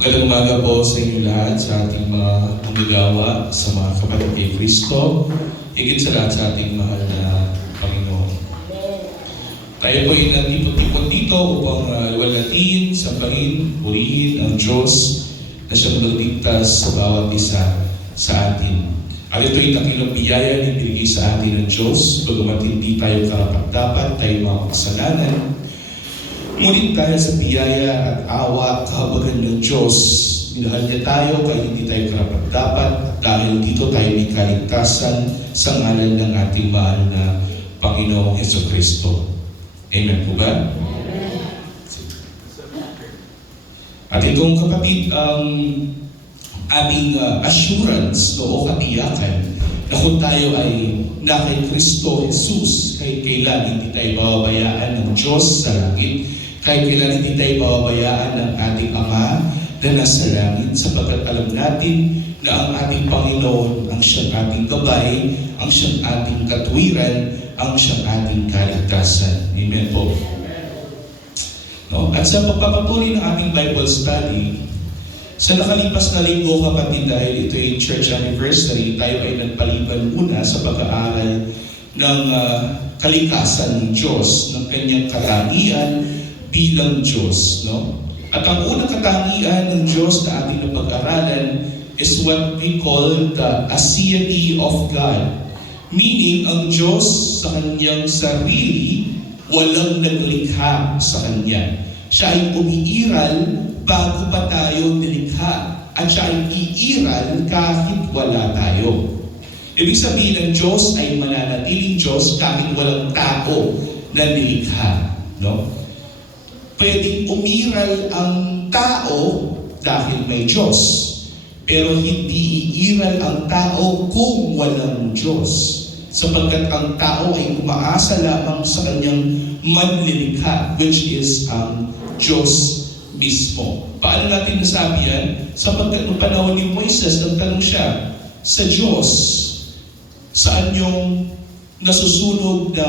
Magandang umaga po sa inyo lahat, sa ating mga manggagawa, sa mga kapatid kay Kristo, higit sa lahat sa ating mahal na Panginoon. Tayo po ay nagtipon-tipon dito upang luwalhatiin, sambahin, purihin ang Diyos na siyang nagligtas sa bawat isa sa atin. At ito ay dakilang biyaya na ibigay sa atin ng Diyos, bagamat hindi tayo karapat-dapat, tayo mga kasalanan. Ngunit dahil sa biyaya at awa, kahabagan ng Diyos, minahal niya tayo kahit hindi tayo karapat-dapat, dahil dito tayo may kaligtasan sa ngalan ng ating mahal na Panginoong Jesucristo. Amen po ba? At itong kapatid, ang ating assurance o katiyakan na kung tayo ay na kay Kristo Jesus, kahit kailan hindi tayo bababayaan ng Diyos sa langit, kahit kailan hindi tayo bababayaan ng ating Ama na nasa langit, sapagkat alam natin na ang ating Panginoon ang siyang ating gabay, ang siyang ating katwiran, ang siyang ating kaligtasan. Amen po. No? At sa pagpapatuloy ng ating Bible study, sa nakalipas na linggo, kapatid, dahil ito yung church anniversary, tayo ay nagpaliban muna sa pag-aaral ng kalikasan ng Diyos, ng kanyang katangian bilang Diyos. No? At ang unang katangian ng Diyos na ating napag-aralan is what we call the aseity of God. Meaning, ang Diyos sa kanyang sarili, walang naglikha sa kanya. Siya ay umiiral bago pa tayo nilikha. At siya ay iiral kahit wala tayo. Ibig sabihin ng Diyos ay mananatiling Diyos kahit walang tao na nilikha. No? Pwedeng umiral ang tao dahil may Diyos. Pero hindi iiral ang tao kung walang Diyos. Sapagkat ang tao ay umaasa lamang sa kanyang manlilikha, which is ang Diyos mismo. Paano natin nasabi yan? Sapagkat noong panahon ni Moises, nagtanong siya sa Diyos, saan yung nasusunog na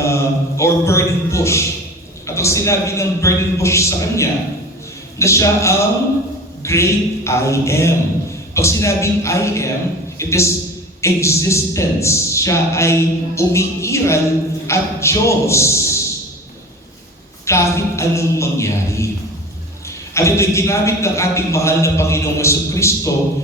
or burning bush? At ang sinabi ng burning bush sa kanya, na siya ang great I am. Pag sinabing I am, it is existence. Siya ay umiiral at Diyos kahit anong mangyari. At ito'y ginamit ng ating mahal na Panginoong Jesucristo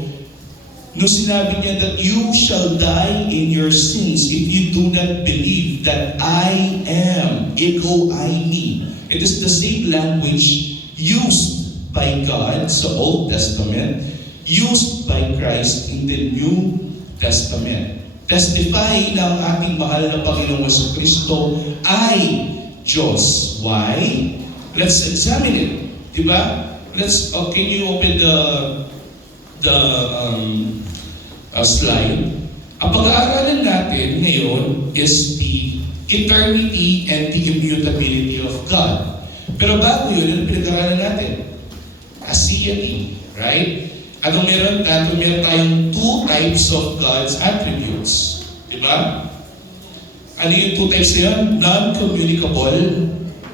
nung sinabi niya that you shall die in your sins if you do not believe that I am, ego I me. It is the same language used by God sa Old Testament, used by Christ in the New Testament. Testify ng ating mahal na Panginoong Jesucristo ay Diyos. Why? Let's examine it. Diba? Can you open the slide? Ang pag-aaralan natin ngayon is the eternity and the immutability of God. Pero bago yun, ano pinag-aaralan natin? Aseity, right? Meron tayong two types of God's attributes. Diba? Ano yung two types na yun? Non-communicable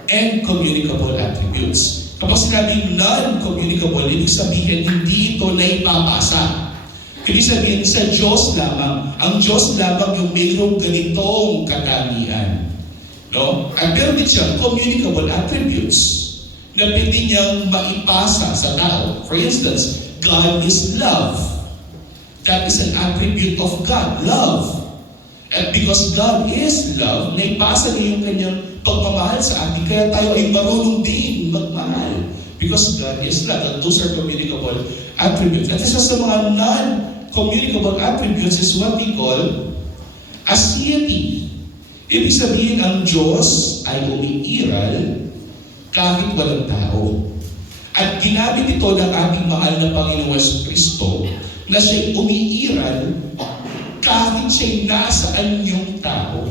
and communicable attributes. Kapag sinabing non-communicable, ibig sabihin hindi ito naipapasa. Ibig sabihin sa Diyos lamang. Ang Diyos lamang yung mayroong ganitong katangian. No? At meron din siyang communicable attributes na pwede niyang maipasa sa tao. For instance, God is love. That is an attribute of God, love. And because God is love, naipasa niya yung kanyang pagmamahal sa atin, kaya tayo ay marunong din magmahal. Because God is love. And those are communicable attributes. At isa sa mga non-communicable attributes is what we call aseity. Ibig sabihin, ang Diyos ay umiiral kahit walang tao. At ginamit ito ng ating mahal na Panginoong Jesucristo na siya'y umiiral kahit siya'y nasaan yung tao.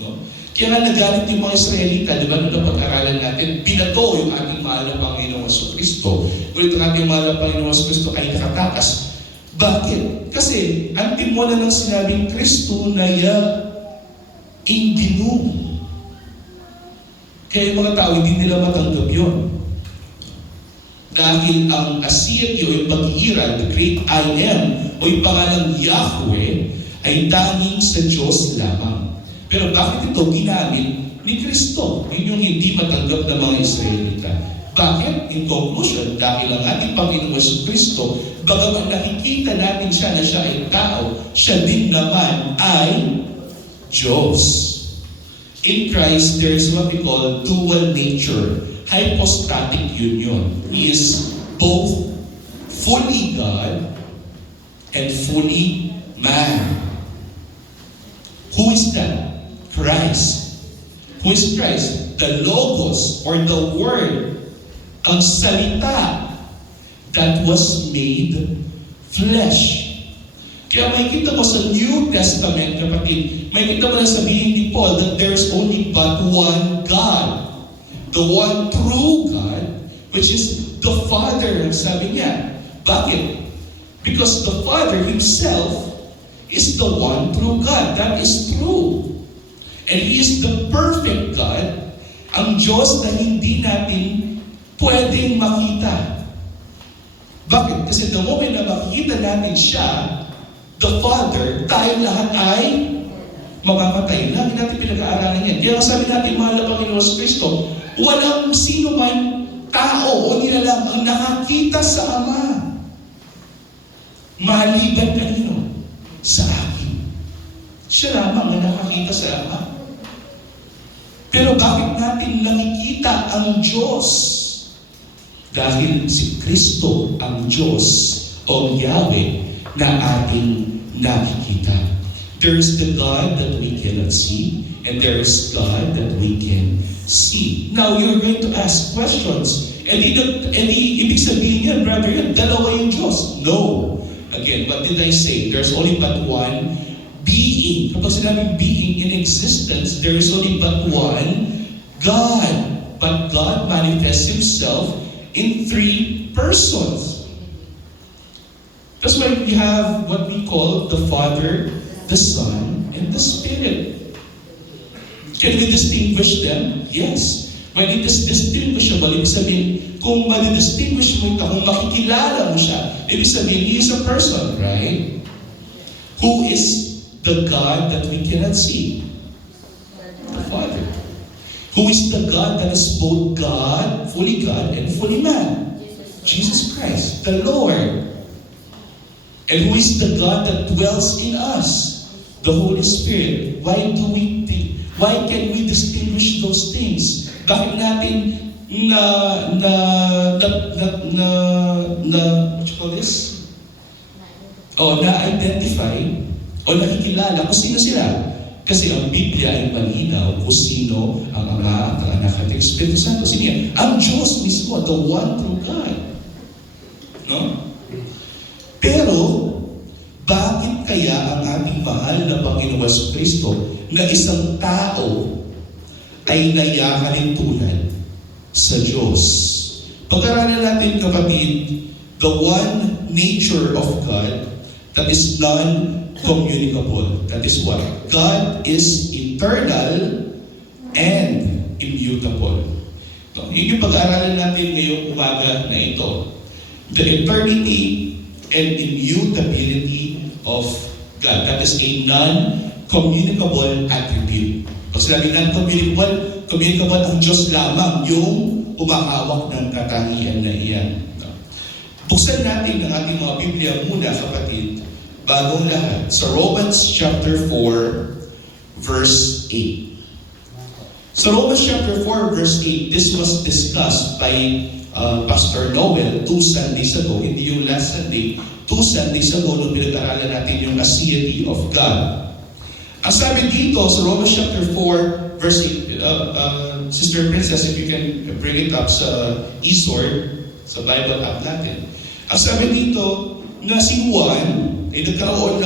No? Kaya nga nagalit yung mga Israelita, di ba, nung napag-aralan natin, binato yung ating mahal na Panginoong Jesucristo. Ngunit ang ating mahal na Panginoong Jesucristo ay nakatakas. Bakit? Kasi ang timola ng sinabing Kristo na inginu. Kaya yung mga tao, hindi nila matanggap yun. Dahil ang aseity o yung pag-iiral, the great I am, o yung pangalang Yahweh, ay tanging sa Diyos lamang. Pero bakit ito ginamit ni Kristo? Yun yung hindi matanggap ng mga Israelita. Bakit? In conclusion, dahil ang ating Panginoon Yesu Kristo, bagaman nakikita natin siya na siya ay tao, siya din naman ay Diyos. In Christ, there is what we call dual nature, hypostatic union. He is both fully God and fully man. Who is that? Christ. Who is Christ? The Logos or the Word, ang salita that was made flesh. Kaya may kita mo sa New Testament, kapatid, may kita mo na sabihin ni Paul that there's only but one God. The one true God, which is the Father, sabi niya. Bakit? Because the Father Himself is the one true God. That is true. And He is the perfect God, ang Diyos na hindi natin pwedeng makita. Bakit? Kasi the moment na makikita natin siya, the Father, tayo lahat ay mamamatay. Lagi natin pinag-aaralan yan. Kaya sabi natin, mahal na Panginoon Yesu Kristo, walang sino man tao o nilalang ang nakakita sa Ama. Maliban kanino? Sa akin. Siya lamang ang nakakita sa Ama. Pero bakit natin nakikita ang Diyos? Dahil si Kristo ang Diyos o Yahweh na ating nakikita. There is the God that we cannot see, and there is God that we can see. Now, you're going to ask questions. Ibig sabihin yan, brother, yan, dalawa yung Diyos. No. Again, what did I say? There's only but one being. Kapag sinabing being in existence, there is only but one God. But God manifests Himself in three persons. That's why we have what we call the Father, the Son, and the Spirit. Can we distinguish them? Yes. When it is distinguishable, ibig sabihin, kung mali-distinguish mo ito, kung makikilala mo siya, ibig sabihin, He is a person, right? Who is the God that we cannot see? The Father. Who is the God that is both God, fully God, and fully man? Jesus Christ, the Lord. And who is the God that dwells in us? The Holy Spirit. Why can we distinguish those things? Bakit natin what you call this? Na-identify o nakikilala kung sino sila? Kasi ang Biblia ay malinaw kung sino ang Ama at ang Anak at Espiritu Santo. Sino yan? Ang Diyos mismo, the one true God. No? Pero, bakit kaya ang ating mahal na Panginoon Yesu Kristo na isang tao ay nayakalin tulad sa Diyos? Pag-aralan natin, kapatid, the one nature of God that is non-communicable. That is what? God is eternal and immutable. So, yun yung pag-aaralan natin ngayong umaga na ito. The eternity and immutability of God. That is a non-communicable attribute. Pag sinabi non-communicable, ang Diyos lamang yung umahawak ng katangian na iyan. Buksan natin ang ating mga Biblia muna, kapatid, bagong lahat, sa Romans chapter 4, verse 8. Sa Romans chapter 4, verse 8, this was discussed by Pastor Noel 2 Sundays ago, hindi yung last Sunday, 2 Sundays ago, nung pinag-aralan natin yung aseity of God. Ang sabi dito sa Romans chapter 4, verse 8, Sister Princess, if you can bring it up sa eSword, sa Bible app natin. Ang sabi dito, na si Juan ay nagkaroon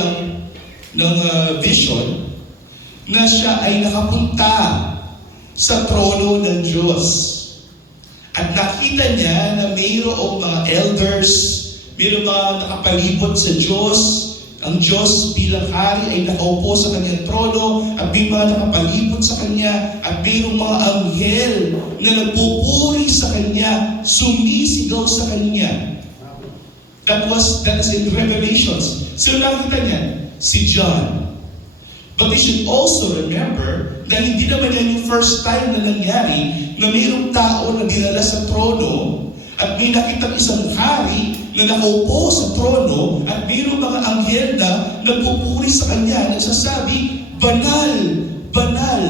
ng vision na siya ay nakapunta sa trono ng Diyos. At nakita niya na mayroong mga elders, mayroong mga nakapalibot sa Diyos, Ang Diyos bilang hari ay nakaupo sa kanyang trono at may mga nakapalibot sa kanya at mayroong mga anghel na nagpupuri sa kanya, sumisigaw sa kanya. That is in Revelations. So nakita niya, si John. But we should also remember na hindi naman yan yung first time na nangyari na mayroong tao na dinala sa trono at may nakitang isang hari na nakaupo sa trono at mayroong mga anghel na nagpupuri sa kanya, nagsasabi, banal, banal,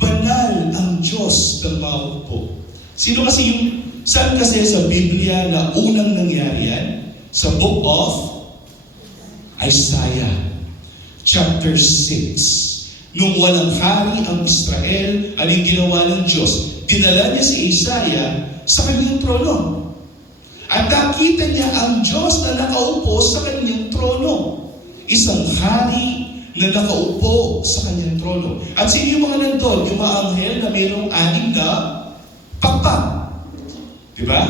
banal ang Diyos ng mga upo. Sino kasi yung, saan kasi sa Biblia na unang nangyari yan? Sa book of Isaiah, chapter 6. Nung walang hari ang Israel, anong ginawa ng Diyos? Dinala niya si Isaiah sa kanyang trono. At nakita niya ang Diyos na nakaupo sa kanyang trono. Isang hari na nakaupo sa kanyang trono. At sino yung mga nandun? Yung mga anghel na mayroong 6 na pakpak. Diba?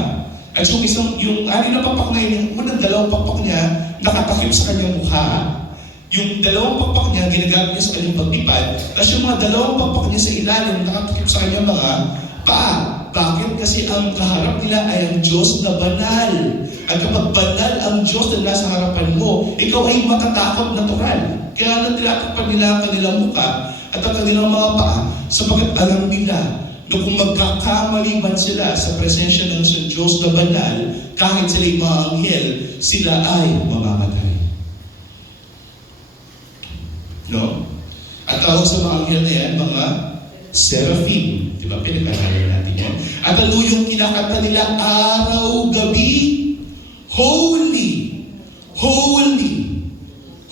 At yung 6 na pakpak na yun, yung unang 2 pakpak niya, nakatakip sa kanyang mukha. Yung 2 pakpak niya, ginagamit niya sa kanyang paglipad. Tapos yung mga 2 pakpak niya sa ilalim, nakatakip sa kanyang mga paa. Bakit? Kasi ang kaharap nila ay ang Diyos na banal. At kapag banal ang Diyos na nasa harapan mo, ikaw ay matatakot natural. Kaya na tinatakpan nila ang kanilang mukha at ang kanilang mga paa sapagkat alam nila na kung magkakamali man sila sa presensya ng isang Diyos na banal, kahit sila ay mga anghel, sila ay mamamatay. No? At tawag sa mga anghel na yan, mga seraphim. Diba? Pinag-aralan natin yan. At ano yung kinakanta nila araw-gabi? Holy, holy,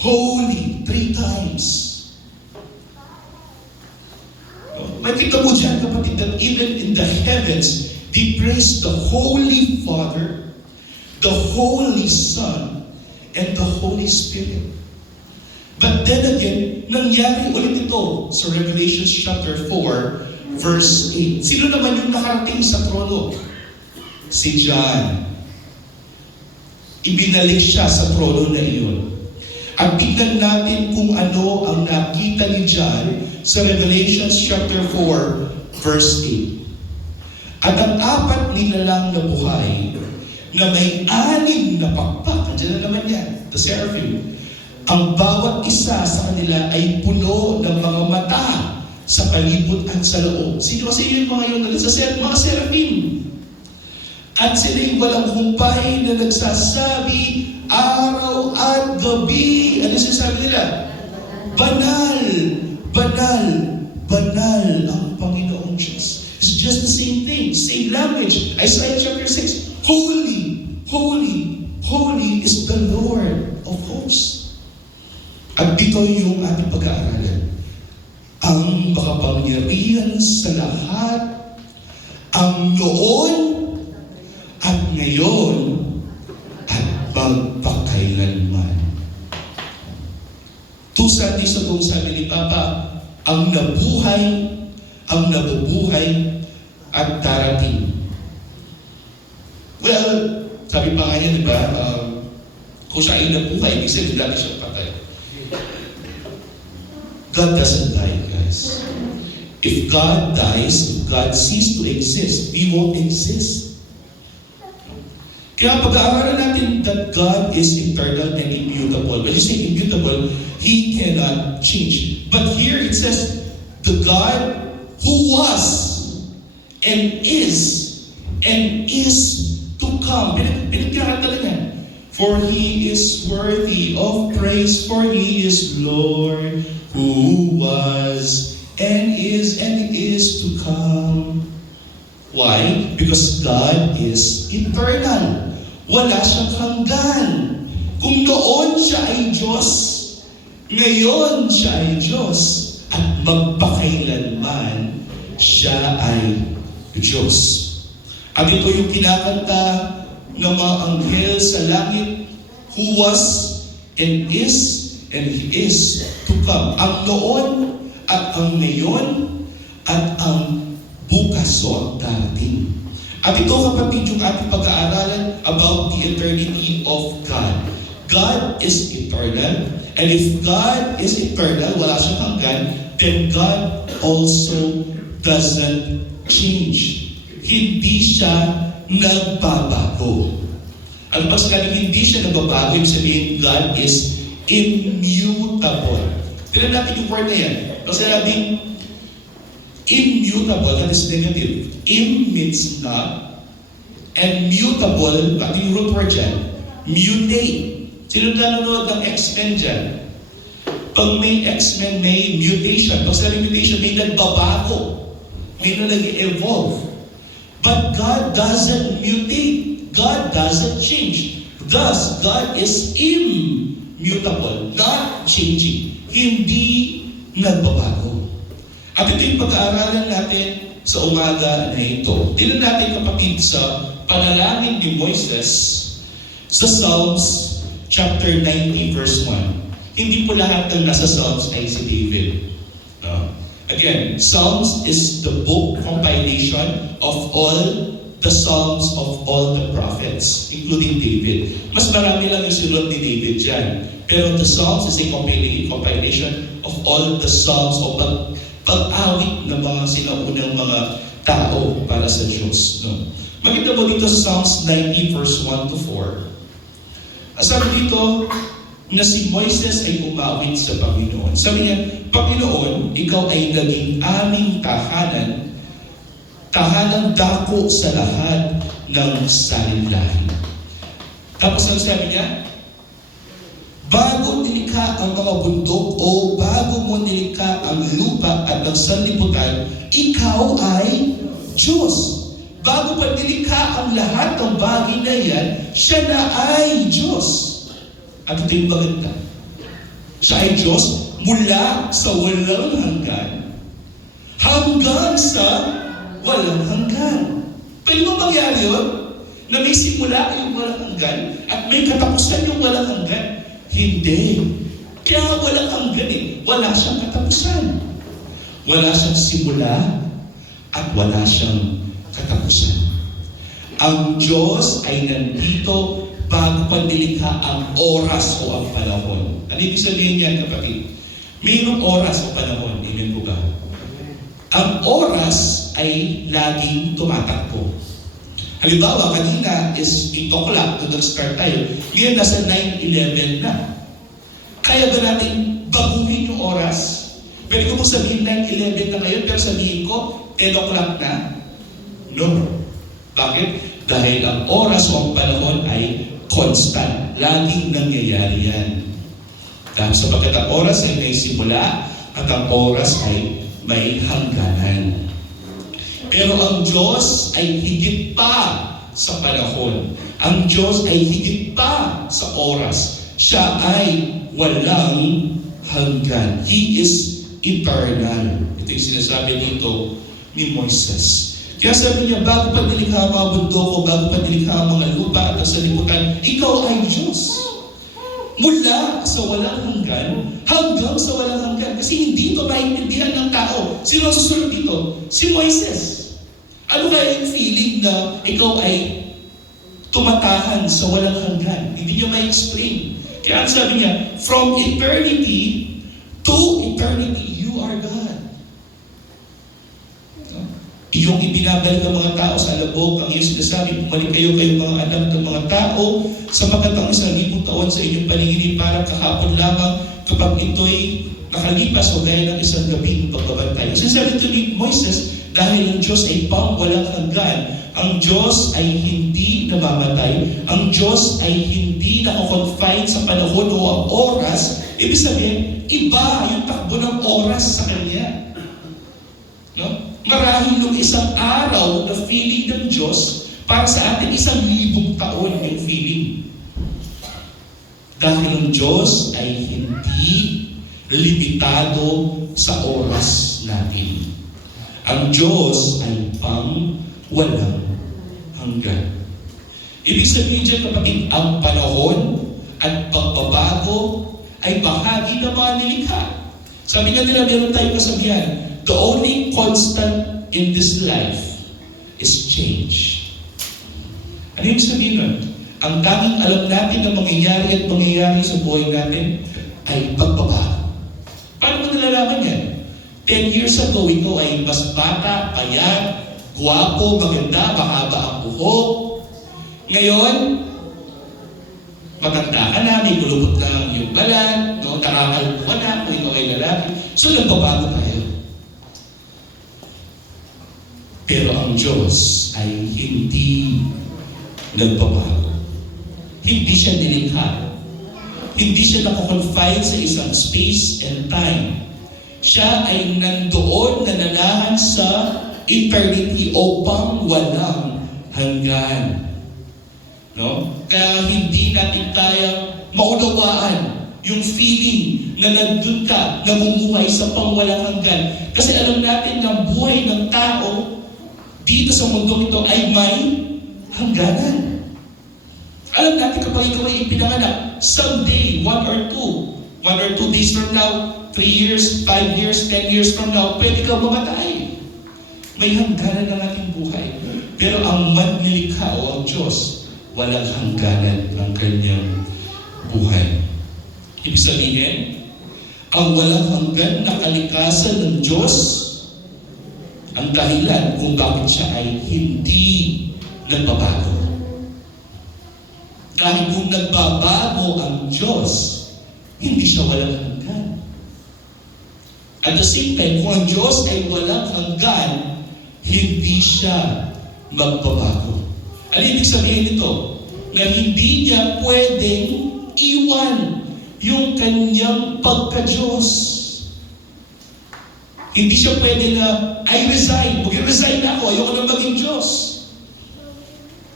holy. 3 times. Makita mo dyan, kapatid, that even in the heavens, they praise the Holy Father, the Holy Son, and the Holy Spirit. But then again, nangyari ulit ito sa Revelation chapter 4, verse 8. Sino naman yung nakarating sa trono? Si John. Ibinalik siya sa trono na iyon. At tignan natin kung ano ang nakita ni John sa Revelation chapter 4, verse 8. At ang 4 nilalang na buhay na may 6 na pakpak, nandiyan na naman yan, the seraphim. Ang bawat isa sa kanila ay puno ng mga mata sa palibot at sa loob. Sino kasi yung mga yun? Mga seraphim. At sila'y walang humpay na nagsasabi araw at gabi. Ano sinasabi nila? Banal, banal, banal ang Panginoong Diyos. It's just the same thing, same language. Isaiah chapter 6. Holy, holy, holy is the Lord of hosts. At dito yung ating pag-aaralan. Ang makapangyarihan sa lahat, ang noon at ngayon at magpakailanman. 2 Sundays ago sabi ni Papa, ang nabuhay, ang nabubuhay at darating. Well, sabi pa nga niya, di ba, kung siya ay nabuhay, ibig sabihin dati siya patay. God doesn't die, guys. If God dies, if God ceases to exist, we won't exist. Kaya pag-aaralan natin that God is eternal and immutable. When you say immutable, He cannot change. But here it says, the God who was and is to come. Pinagkakata lang yan. For He is worthy of praise, for He is Lord, who was and is to come. Why? Because God is eternal. Wala siyang hanggan. Kung noon siya ay Diyos, ngayon siya ay Diyos, at magpakailanman siya ay Diyos. At ito yung kinakanta ng mga anghel sa langit, who was and He is to come. Ang noon at ang ngayon at ang bukas o ang darating. At ito kapatid yung ating pag-aaralan about the eternity of God. God is eternal. And if God is eternal, wala siyang hanggan, then God also doesn't change. Hindi siya nagbabago. Ang pag sinabing hindi siya nagbabago, ibig sabihin God is immutable. Tignan natin yung word na yan. Pag sinabing immutable, that is negative. Im means not, and mutable, at yung root word dyan, mutate. Sino nanonood ng X-Men dyan? Pag may X-Men, may mutation. Pag sinabing mutation, may nagbabago. May nag-evolve. But God doesn't mutate. God doesn't change. Thus, God is immutable, not changing. Hindi nagbabago. At ito yung pag-aaralan natin sa umaga na ito. Tingnan natin, kapatid, sa panalangin ni Moises sa Psalms chapter 90 verse 1. Hindi po lahat ng nasa Psalms ay si David. No? Again, Psalms is the book compilation of all the Psalms of all the prophets, including David. Mas marami lang yung sinulat ni David dyan. Pero the Psalms is a compilation of all the Psalms o pag-awit ng mga sinaunang mga tao para sa Diyos. No? Makita mo dito sa Psalms 90 verse 1 to 4. Sabi dito na si Moises ay umawit sa Panginoon. Sabi niya, Panginoon, ikaw ay naging aming tahanan, tahanang dako sa lahat ng salinlahi. Tapos ang sabi niya, bago nilikha ang mga bundok o bago mo nilikha ang lupa at ang sanlibutan, ikaw ay Diyos. Bago pa nilikha ang lahat ng bagay na yan, siya na ay Diyos. At ito yung maganda. Siya ay Diyos mula sa walang hanggan hanggang sa walang hanggan. Pwede mo mangyari yun? Na may simula yung walang hanggan at may katapusan yung walang hanggan? Hindi. Kaya walang hanggan eh. Wala siyang katapusan. Wala siyang simula at wala siyang katapusan. Ang Diyos ay nandito bago pa nilikha ang oras o ang panahon. Ano ibig sabihin yan, kapatid? Mayroong oras o panahon. Amen po ba? Ang oras ay laging tumatakbo. Halimbawa, kanina is 8 o'clock to nag-start tayo. Ngayon, nasa 9:11 na. Kaya ba natin baguhin yung oras? Pwede ko po sabihin 9:11 na ngayon, pero sabihin ko 10 o'clock na? No. Bakit? Dahil ang oras o ang panahon ay constant. Laging nangyayari yan. Dahil sapagkat ang oras ay may simula at ang oras ay may hangganan. Pero ang Diyos ay higit pa sa panahon. Ang Diyos ay higit pa sa oras. Siya ay walang hanggan. He is eternal. Ito yung sinasabi dito ni Moises. Kaya sabi niya, bago pa nilikha ang mga bundok o bago pa nilikha ang mga lupa at ang sanlibutan, ikaw ay Diyos. Mula sa walang hanggan hanggang sa walang hanggan. Kasi hindi ito maintindihan ng tao. Sino ang susunod dito? Si Moises. Ano kaya yung feeling na ikaw ay tumatahan sa walang hanggan? Hindi niya ma-explain. Kaya sabi niya, from eternity to eternity, you are God. Iyong ibinabalik ang mga tao sa alabok, ang iyong sinasabi, bumalik kayong mga anak ng mga tao, sapagkat ang 1,000 taon sa inyong paniginip parang kahapon lamang kapag ito'y nakalipas o gaya ng isang gabi ng pagbabantay. Sinasabi ito ni Moises, dahil ang Diyos ay walang hanggan, ang Diyos ay hindi namamatay, ang Diyos ay hindi nakakonfine sa panahon o ang oras, ibig sabihin, iba yung takbo ng oras sa Kanya. No? Marahil nung isang araw na feeling ng Diyos, para sa atin 1,000 taon yung feeling. Dahil ang Diyos ay hindi limitado sa oras natin. Ang Diyos ay walang hanggan. Ibig sabihin dyan, kapatid, ang panahon at pagbabago ay bahagi ng mga nilikha. Sabi nga nila, meron tayong kasabihan, the only constant in this life is change. Ano yung sabihin nun? Ang tanging alam natin na mangyayari sa buhay natin ay pagbabago. Paano mo nalalaman yan? 10 years ago, ikaw ay mas bata, payat, gwapo, maganda, mahaba ang buhok. Ngayon, matanda ka na, may kulubot na ang iyong balat, no? Nakakalbo ka na kung ikaw ay lalaki. So, nagbabago tayo. Pero ang Diyos ay hindi nagbabago. Hindi siya nilikha. Hindi siya nakakonfine sa isang space and time. Siya ay nandoon, nananahan sa eternity upang walang hanggan. No? Kaya hindi natin kayang maunawaan yung feeling na nandun ka, namumuhay sa pangwalang hanggan. Kasi alam natin na ang buhay ng tao dito sa mundong ito ay may hangganan. Alam natin kapag ikaw ay ipinanganak, someday, 1 or 2 days from now, 3 years, 5 years, 10 years from now, pwede ka mamatay. May hangganan ng ating buhay. Pero ang manlilikha o ang Diyos, walang hangganan ng kanyang buhay. Ibig sabihin, ang walang hanggan na kalikasan ng Diyos, ang dahilan kung bakit siya ay hindi nagbabago. Dahil kung nagbabago ang Diyos, hindi siya walang hanggan. At the same time, kung ang Diyos ay walang hanggan, hindi siya magbabago. Ano ibig sabihin nito? Na hindi niya pwedeng iwan yung kanyang pagka-Diyos. Hindi siya pwede na, I resign. Mag-resign na ako. Ayoko na maging Diyos.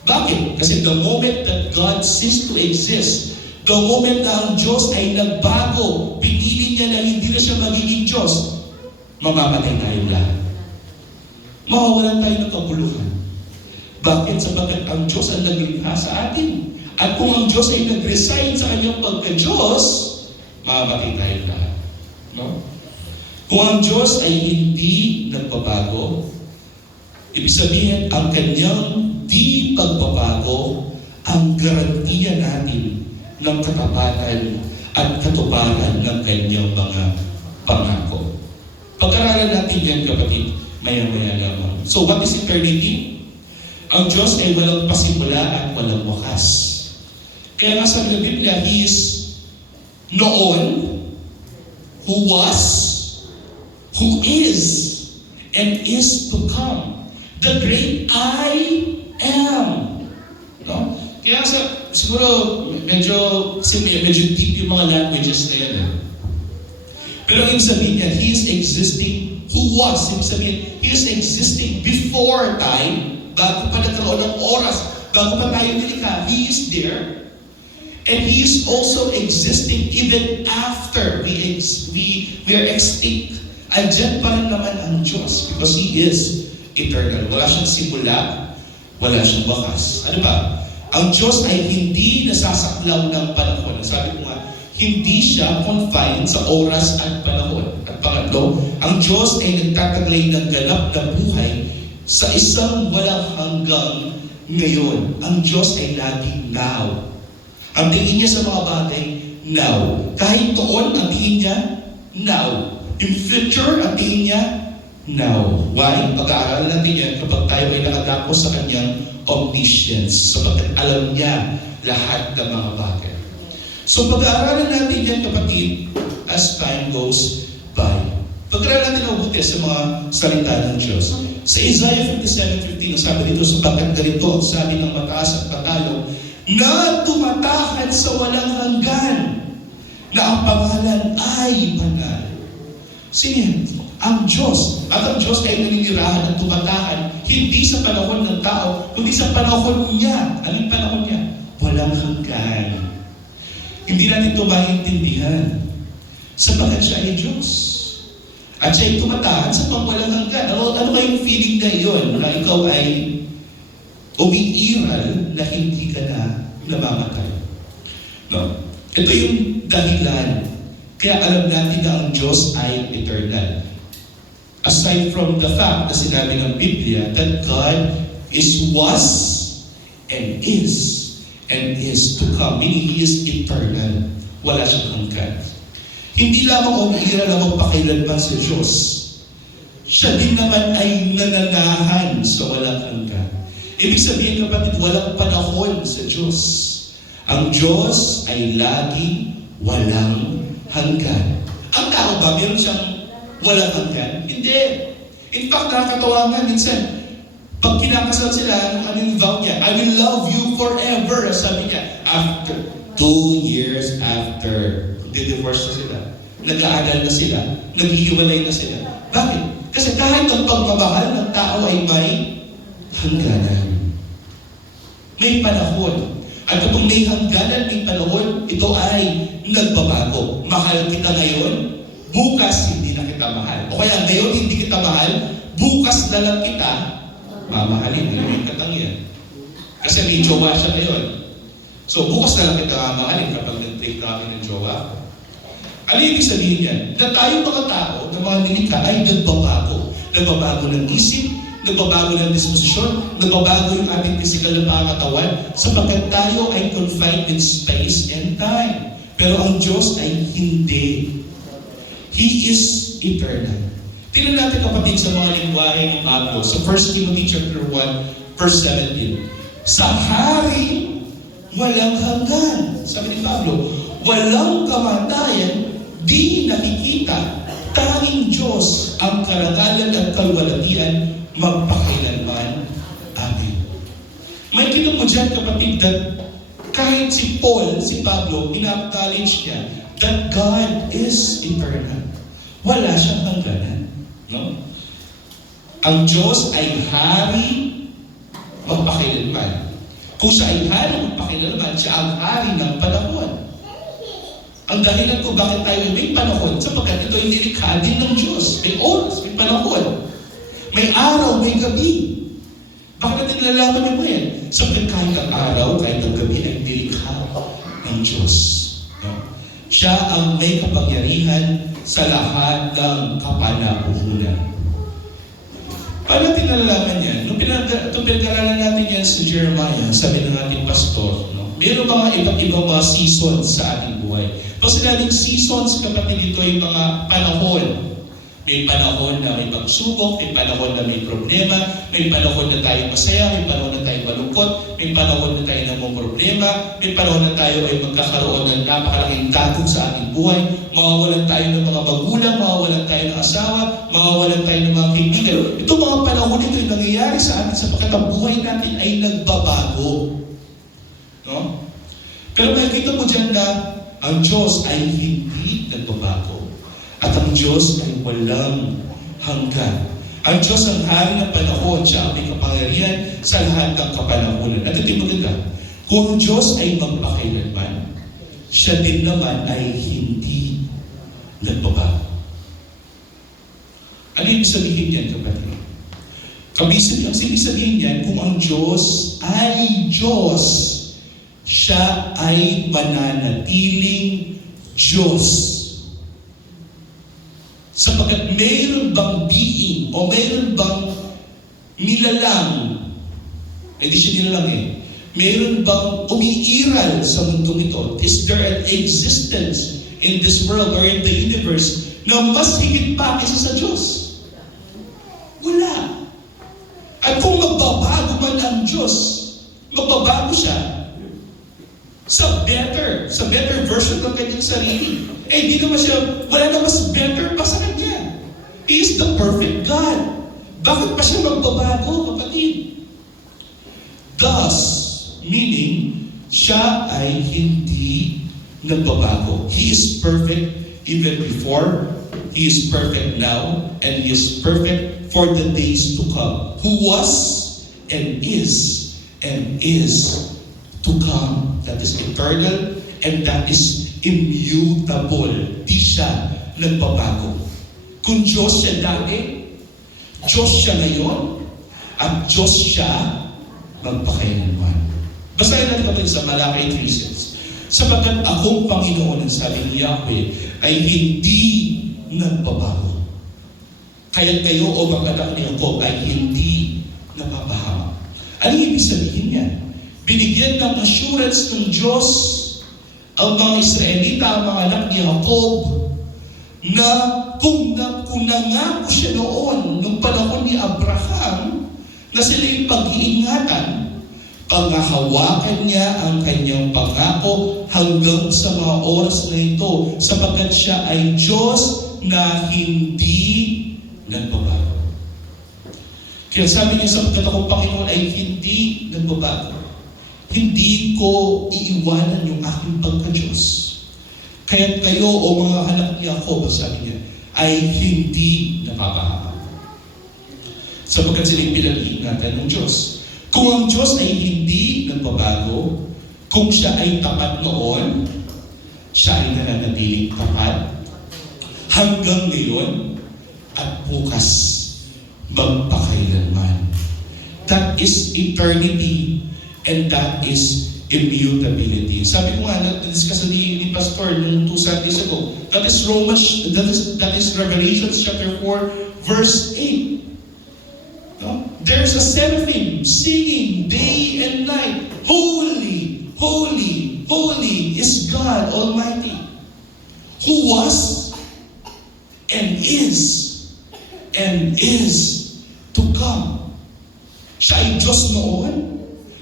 Bakit? Kasi the moment that God ceased to exist, the moment na ang Diyos ay nagbago, pinili niya na hindi na siya magiging Diyos, mamamatay tayong lahat. Mawawalan tayo ng kapuluhan. Bakit? Sapagkat ang Diyos ang naglikha sa atin. At kung ang Diyos ay nag-resign sa kanyang pagka-Diyos, mamamatay tayong lahat. No? Kung ang Diyos ay hindi nagbabago, ibig sabihin, ang kanyang di pagbabago ang garantiya natin ng katapatan at katuparan ng kanyang mga pangako. Pag-aralan natin yan, kapatid, maya-maya lamang. So, what is eternity? Ang Diyos ay walang pasimula at walang wakas. Kaya nga sabi ng Biblia, He is noon, who was, who is, and is to come. The great I am. No? Kaya siguro medyo deep yung mga languages na yan. Pero yung sabihin niya, He is existing, who was, yung sabihin, He is existing before time, bago pa nagkaroon ng oras, bago pa tayo nilikha, He is there. And He is also existing even after we are extinct. Andiyan pa rin naman ang Diyos because He is eternal. Wala siyang simula, wala siyang wakas. Ano ba? Ang Diyos ay hindi nasasaklaw ng panahon. Sabi ko nga, hindi siya confined sa oras at panahon. At pangatlo, ang Diyos ay nagtataglay ng ganap na buhay sa isang walang hanggang ngayon. Ang Diyos ay laging now. Ang tingin niya sa mga bagay, now. Kahit noon, ang tingin niya, now. In future, ang tingin niya, now. Why? Pag-aaralan natin yan kapag tayo ay nakadako sa kanyang omniscience. Sapagkat alam niya lahat ng mga bagay. So pag-aaralan natin yan, kapatid, as time goes by. Pag-aaralan natin mabuti sa mga salita ng Diyos. Sa Isaiah 57:15, sabi dito, sapagkat ganito ang sabi ng mataas at patalo, na tumatahan sa walang hanggan, na ang pangalan ay banal. Sino? Ang Diyos. At ang Diyos ay naninirahan at tumatahan, hindi sa panahon ng tao, kundi sa panahon niya. Anong panahon niya? Walang hanggan. Hindi natin ito maintindihan. Sapagkat siya ay Diyos. At siya ay tumatahan sa pangwalang hanggan. Ano kayong feeling na iyon na ikaw ay umiiral na hindi ka na namamatay? No? Ito yung dahilan. Kaya alam natin na ang Diyos ay eternal. Aside from the fact na sinabi ng Biblia that God is, was, and is. and is to come. Meaning, He is eternal. Wala siyang hanggan. Hindi lamang umiira na magpakailanman sa Diyos. Siya din naman ay nananahan sa walang hanggan. Ibig sabihin, kapatid, walang panahon sa Diyos. Ang Diyos ay laging walang hanggan. Ang tao ba, meron siyang walang hanggan? Hindi. In fact, nakakatawa nga minsan, pag kinakasal sila, ano yung vow niya? I will love you forever. Sabi niya, after 2 years after, di-divorce na sila, nag-aagal na sila, naghihiwalay na sila. Bakit? Kasi kahit ang pagmamahal ng tao ay may hangganan. May panahon. At kapag may hangganan, may panahon, ito ay nagbabago. Mahal kita ngayon, bukas hindi na kita mahal. O kaya ngayon hindi kita mahal, bukas na lang kita mamahalin. Yung katangian. Kasi may jowa siya ngayon. So bukas na lang kita mamahalin kapag nag-break na kami ng jowa. Ano yung ibig sabihin yan? Na tayo mga tao, na mga nilikha ay nagbabago. Nagbabago ng isip, nagbabago ng disposisyon, nagbabago yung ating physical na pangatawan sapagkat tayo ay confined in space and time. Pero ang Diyos ay hindi. He is eternal. Tingnan natin kapatid sa mga lingwahe ni Pablo sa 1 Timothy chapter 1, verse 17. Sa hari, walang hanggan. Sabi ni Pablo, walang kamatayan, di nakikita. Tanging Diyos ang karangalan at kalwalatian magpakailanman. Amen. May kita mo dyan kapatid that kahit si Paul, si Pablo, ina-acknowledge niya that God is eternal. Wala siyang hangganan. No? Ang Diyos ay hari magpakailanman. Kung siya ay hari magpakailanman, siya ang hari ng panahon. Ang dahilan ko bakit tayo may panahon, sapagkat ito ay nilikha din ng Diyos. May oras, may panahon. May araw, may gabi. Bakit natin nalalaman niyo ba yan? Sapagkat kahit ang araw, kahit ang gabi ay nilikha ng Diyos. No? Siya ang may kapangyarihan sa lahat ng kapanahunan. Paano natin nalalaman yan? Nung pinag-aralan natin yan sa Jeremiah, sabi ng ating pastor, no? Mayroon mga iba't ibang mga seasons sa ating buhay. Pag sinabing seasons, kapatid, ito ay mga panahon. May panahon na may pagsubok, may panahon na may problema, may panahon na tayo masaya, may panahon na tayo malungkot, may panahon na tayo namumroblema, may panahon na tayo ay magkakaroon ng napakalaking takot sa ating buhay, mawawalan tayo ng mga magulang, mawawalan tayo ng asawa, mawawalan tayo ng mga kaibigan. Ito mga panahon ito ay nangyayari sa atin sapagkat ang buhay natin ay nagbabago. No? Pero makikita mo dyan na ang Diyos ay hindi nagbabago. At ang Diyos ay walang hanggan. Ang Diyos ang hari ng panahon. Siya ang may kapangyarihan sa lahat ng kapanahonan. At ito yung maganda. Kung ang Diyos ay magpakailanman, siya din naman ay hindi nagbabago. Ano yung sabihin niyan, kapatid? Ang sabihin niyan, kung ang Diyos ay Diyos, siya ay mananatiling Diyos. Sapagkat mayroon bang being o mayroon bang nilalang, hindi siya nilalang mayroon bang umiiral sa mundong ito? Is there an existence in this world or in the universe na mas higit pa kaysa sa Diyos? Wala. At kung magbabago man ang Diyos, magbabago siya sa better version ng kanyang sarili. Di naman siya, wala na mas better pa sa kanya. He is the perfect God. Bakit pa siya magbabago, kapatid? Thus, meaning, siya ay hindi nagbabago. He is perfect even before, He is perfect now, and He is perfect for the days to come. Who was, and is to come. That is eternal and that is immutable. Di siya nagbabago. Kung Diyos siya dati, Diyos siya ngayon, at Diyos siya magpakailanman. Basahin natin kapatid sa Malaki 3:6. Sapagkat akong Panginoon, ang sabi ni Yahweh, ay hindi nagbabago. Kaya kayo o mga anak ni Jacob ay hindi napapahamak. Ano ibig sabihin niya? binigyan ng assurance ng Diyos ang mga Israelita, ang mga anak ni Jacob, na kung nangako siya noon, nung panahon ni Abraham, na sila'y pag-iingatan, panghahawakan niya ang kanyang pangako hanggang sa mga oras na ito, sapagkat siya ay Diyos na hindi nagbabago. Kaya sabi niya, sapagkat ako, Panginoon, ay hindi nagbabago. Hindi ko iiwanan yung aking pagka-Diyos. Kaya kayo, o mga anak ni Jacob, sabi niya, ay hindi napapahamak. Sapagkat sila'y pinag-iingatan ng Diyos. Kung ang Diyos ay hindi nagbabago, kung siya ay tapat noon, siya ay nananatiling tapat hanggang ngayon at bukas magpakailanman. That is eternity and that is immutability. Sabi ko nga, na-discuss ni Pastor nung 2 Sundays ago, that is Revelation chapter 4 verse 8. No? There's a seraphim singing day and night, holy, holy, holy is God Almighty, who was and is to come. Siya ay Diyos noon.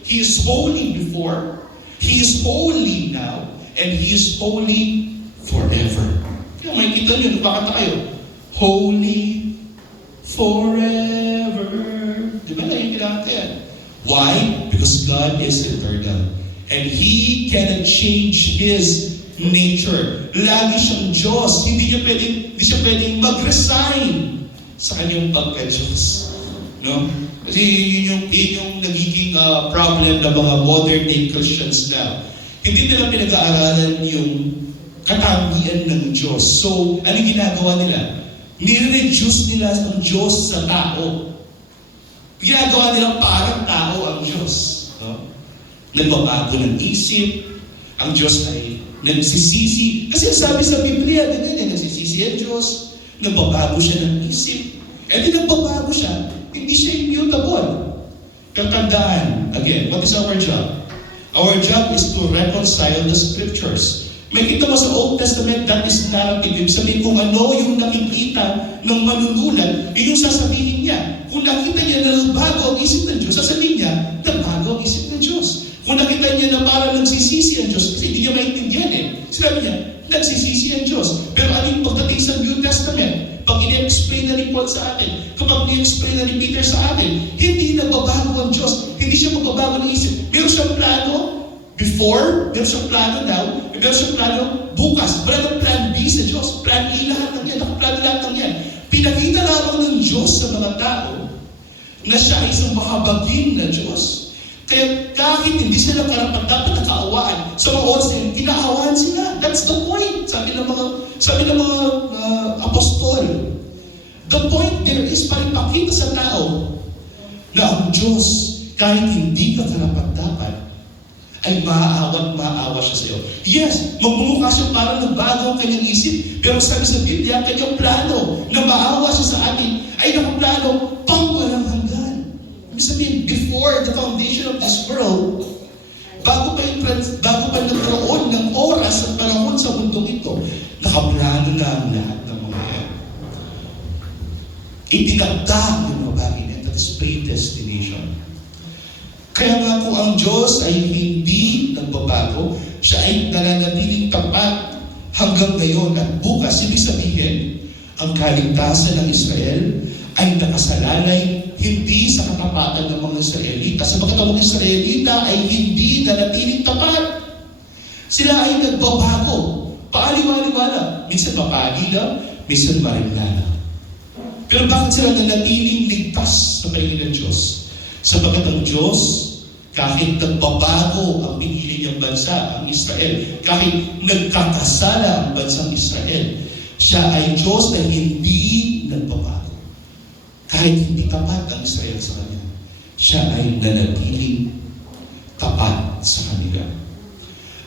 He is holy before, He is holy now, and He is holy forever. Kaya makikita nyo, nagpakanta kayo, holy forever. Di ba na yung kinakanta yan? Why? Because God is eternal. And He cannot change His nature. Lagi siyang Diyos. Hindi siya pwedeng mag-resign sa kanyang pagka-Diyos. No? Kasi yun yung nagiging problem ng mga modern day Christians now. Hindi nila pinag-aaralan yung katangian ng Diyos. So, anong ginagawa nila? Nire-reduce nila ang Diyos sa tao. Ginagawa nila parang tao ang Diyos. No? Nagbabago ng isip. Ang Diyos ay nagsisisi. Kasi sabi sa Biblia, nagsisisi ang Diyos. Nagbabago siya ng isip. E di nagbabago siya. Hindi siya immutable. Pero tandaan, again, what is our job? Our job is to reconcile the Scriptures. May kita mo sa Old Testament, that is narrative. Ibig sabihin kung ano yung nakikita ng manunulat, yun yung sasabihin niya. Kung nakita niya na nagbago ang isip ng Diyos, sasabihin niya, nagbago ang isip ng Diyos. Kung nakita niya na parang nagsisisi ang Diyos, kasi hindi niya maintindihan eh. Sinabi niya, nagsisisi ang Diyos. Pero aling pagdating sa New Testament, pag i-explain na ni Paul sa atin, kapag i-explain na ni Peter sa atin, hindi nagbabago ang Diyos. Hindi siya magbabago ng isip. Meron siyang plano before, meron siyang plano now, meron siyang plano bukas. Wala nang plan B sa Diyos. Plan A lahat ng yan. Nakaplano lahat ng yan. Pinakita lamang ng Diyos sa mga tao na siya ay isang makabagin na Diyos. Kaya kahit hindi sila karapat dapat nakaawaan, sa mga oras na kinaawaan sila. That's the point. Sabi ng mga apostol. The point there is para ipakita sa tao na ang Diyos, kahit hindi ka karapat dapat, ay maawa siya sa iyo. Yes, magmumukha siya parang nagbago ang kanyang isip, pero sabi sa Biblia, kanyang plano na maawa siya sa atin ay nakaplano pang walang hanggan. Ibig sabihin, before the foundation of this world, bago pa nagkaroon ng oras at panahon sa mundong ito, nakaplano na ang lahat ng mga yan. Itinagdag yung mga bagay na that is predestination. Kaya nga kung ang Diyos ay hindi nagbabago, siya ay nananatiling tapat hanggang ngayon at bukas. Ibig sabihin, ang kaligtasan ng Israel ay nakasalalay hindi sa katapatan ng mga Israelita. Sapagkat ang mga Israelita ay hindi nanatiling tapat. Sila ay nagbabago. Paaliwala. Minsan mapaalila, minsan marimlana. Pero bakit sila nanatiling ligtas sa paingin ng Diyos? Sapagkat ang Diyos, kahit nagbabago ang pinili niyang bansa, ang Israel, kahit nagkakasala ang bansang Israel, siya ay Diyos na hindi nagbabago. Kahit hindi tapat ang Israel sa kanya, siya ay nanatiling tapat sa kanila.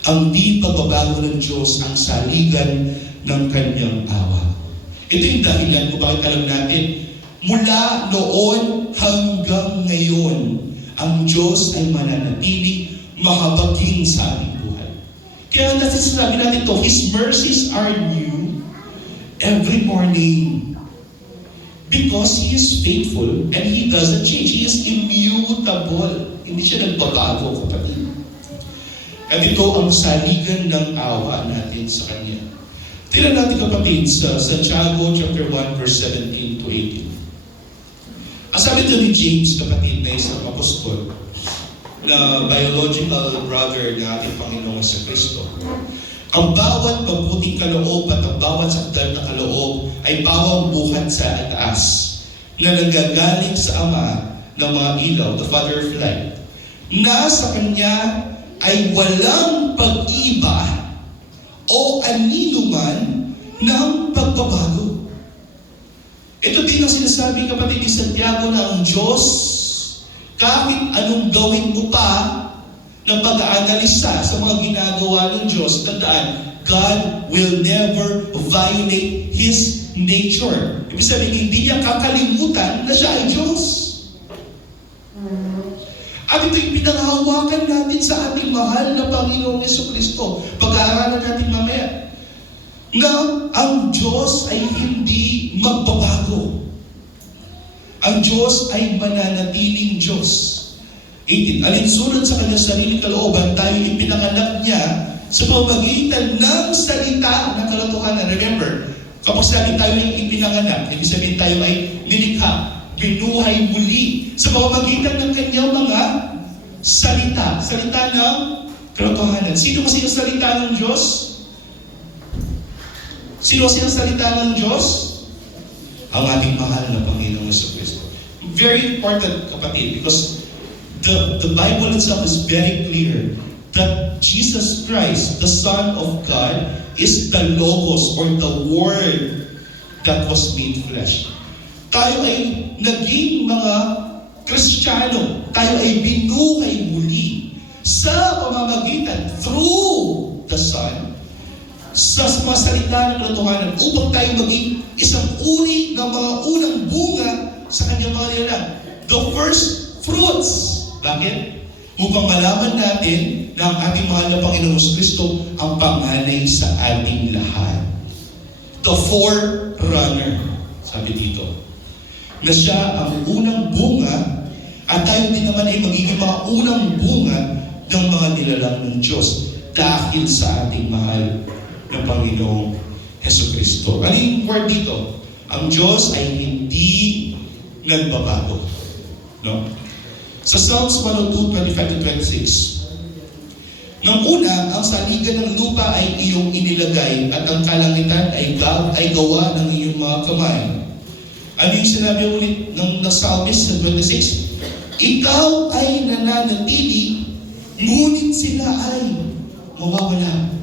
Ang di pagbabago ng Diyos ang saligan ng kanyang awa. Ito yung dahilan kung bakit alam natin, mula noon hanggang ngayon, ang Diyos ay mananatili makabaging sa ating buhay. Kaya natin sinabi natin ito, His mercies are new every morning. Because He is faithful and He doesn't change. He is immutable. Hindi siya nagbabago, kapatid. At ito ang saligan ng awa natin sa Kanya. Tingnan natin, kapatid, sa Santiago chapter 1 verse 17 to 18. Ang sabi ito ni James, kapatid, na isang apostol, na biological brother ng ating Panginoon sa Kristo. Ang bawat mabuting kaloob at ang bawat sakdal na kaloob ay bawang buhat sa itaas na nagagaling sa Ama ng mga ilaw, the Father of Light, na sa Kanya ay walang pag-iba o anino man ng pagbabago. Ito din ang sinasabi, kapatid, ni Santiago, na ang Diyos, kahit anong gawin mo pa ng pag-aanalisa sa mga ginagawa ng Diyos, tandaan, God will never violate His nature. Ibig sabihin, hindi niya kakalimutan na siya ay Diyos. At ito yung pinanghahawakan natin sa ating mahal na Panginoong Jesucristo. Pag-aaralan natin mamaya, na ang Diyos ay hindi magbabago. Ang Diyos ay mananatiling Diyos. 18. Alinsunod sa Kanyang sariling kalooban, tayo ipinanganak niya sa pamamagitan ng salita ng katotohanan. Remember, kapag sabi tayo ay ipinanganak, ibig sabihin tayo ay nilikha, binuhay muli sa pamamagitan ng Kanyang mga salita. Salita ng katotohanan. Sino kasi ang salita ng Diyos? Sino kasi ang salita ng Diyos? Ang ating mahal na Panginoong Jesucristo. Very important, kapatid, because the Bible itself is very clear that Jesus Christ, the Son of God, is the Logos or the Word that was made flesh. Tayo ay naging mga Kristiyano. Tayo ay binuhay muli sa pamamagitan through the Son, sa mga salita ng katotohanan, upang tayo maging isang uri ng mga unang bunga sa Kanyang mga nilalang. The first fruits. Bakit? Upang malaman natin na ang ating mahal na Panginoong Kristo ang panganay sa ating lahat. The forerunner, sabi dito. Na siya ang unang bunga at tayo din naman ay magiging mga unang bunga ng mga nilalang ng Diyos dahil sa ating mahal ng Panginoong Jesucristo. Ano yung word dito? Ang Diyos ay hindi nagbabago. No? Sa Psalms 102:25-26, nang una, ang saligan ng lupa ay iyong inilagay at ang kalangitan ay gawa ng iyong mga kamay. Ano yung sinabi ulit ng Psalmist sa 26? Ikaw ay nananatili, ngunit sila ay mawawala.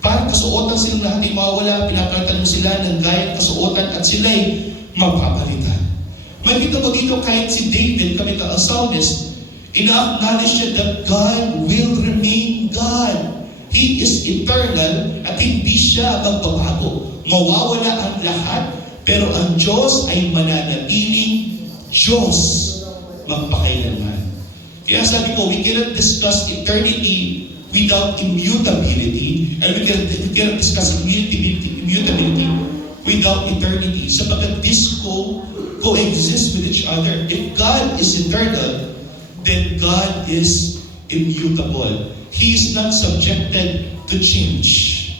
Parang kasuotan silang lahat ay mawawala, pinapalitan mo sila ng gayang kasuotan at sila'y mapapalitan. Makikita mo dito kahit si David, kami ang psalmist, ina-acknowledge niya that God will remain God. He is eternal at hindi siya magbabago. Mawawala ang lahat, pero ang Diyos ay mananatiling Diyos magpakailanman. Kaya sabi ko, we cannot discuss eternity without immutability, and we cannot discuss immutability without eternity. Sapagkat this coexist with each other. If God is eternal, then God is immutable. He is not subjected to change.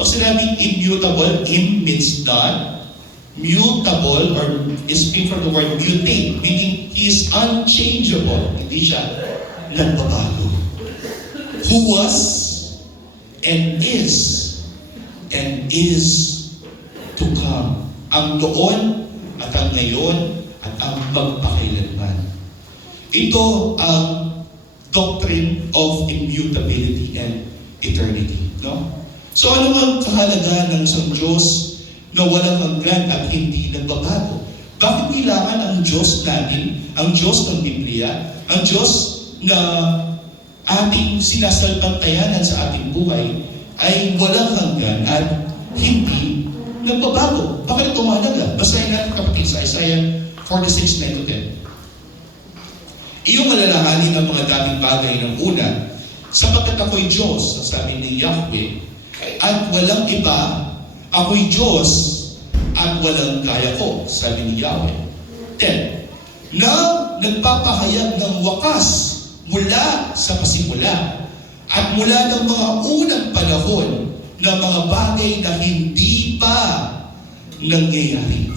Pag sinabing immutable, im means not, mutable, or is came from the word mutate, meaning He is unchangeable. Hindi siya nagbabago. Who was, and is to come. Ang doon, at ang ngayon, at ang magpakailanman. Ito ang doctrine of immutability and eternity. No? So ano ang kahalaga ng isang Diyos na walang hanggan at hindi nagbabago? Bakit kailangan ang Diyos natin, ang Diyos ng Biblia, ang Diyos na ating sinasalbantayanan sa ating buhay ay walang hanggan at hindi nagbabago? Bakit ito mahalaga? Basahin natin, kapatid, sa Isaiah 46:9-10. iyong alalahanin ang mga daming bagay ng una, sapagkat ako'y Diyos, ang sabi ni Yahweh, at walang iba, ako'y Diyos, at walang kaya ko, sabi ni Yahweh. 10. Na nagpapahayag ng wakas mula sa pasimula, at mula ng mga unang panahon na mga bagay na hindi pa nangyayari.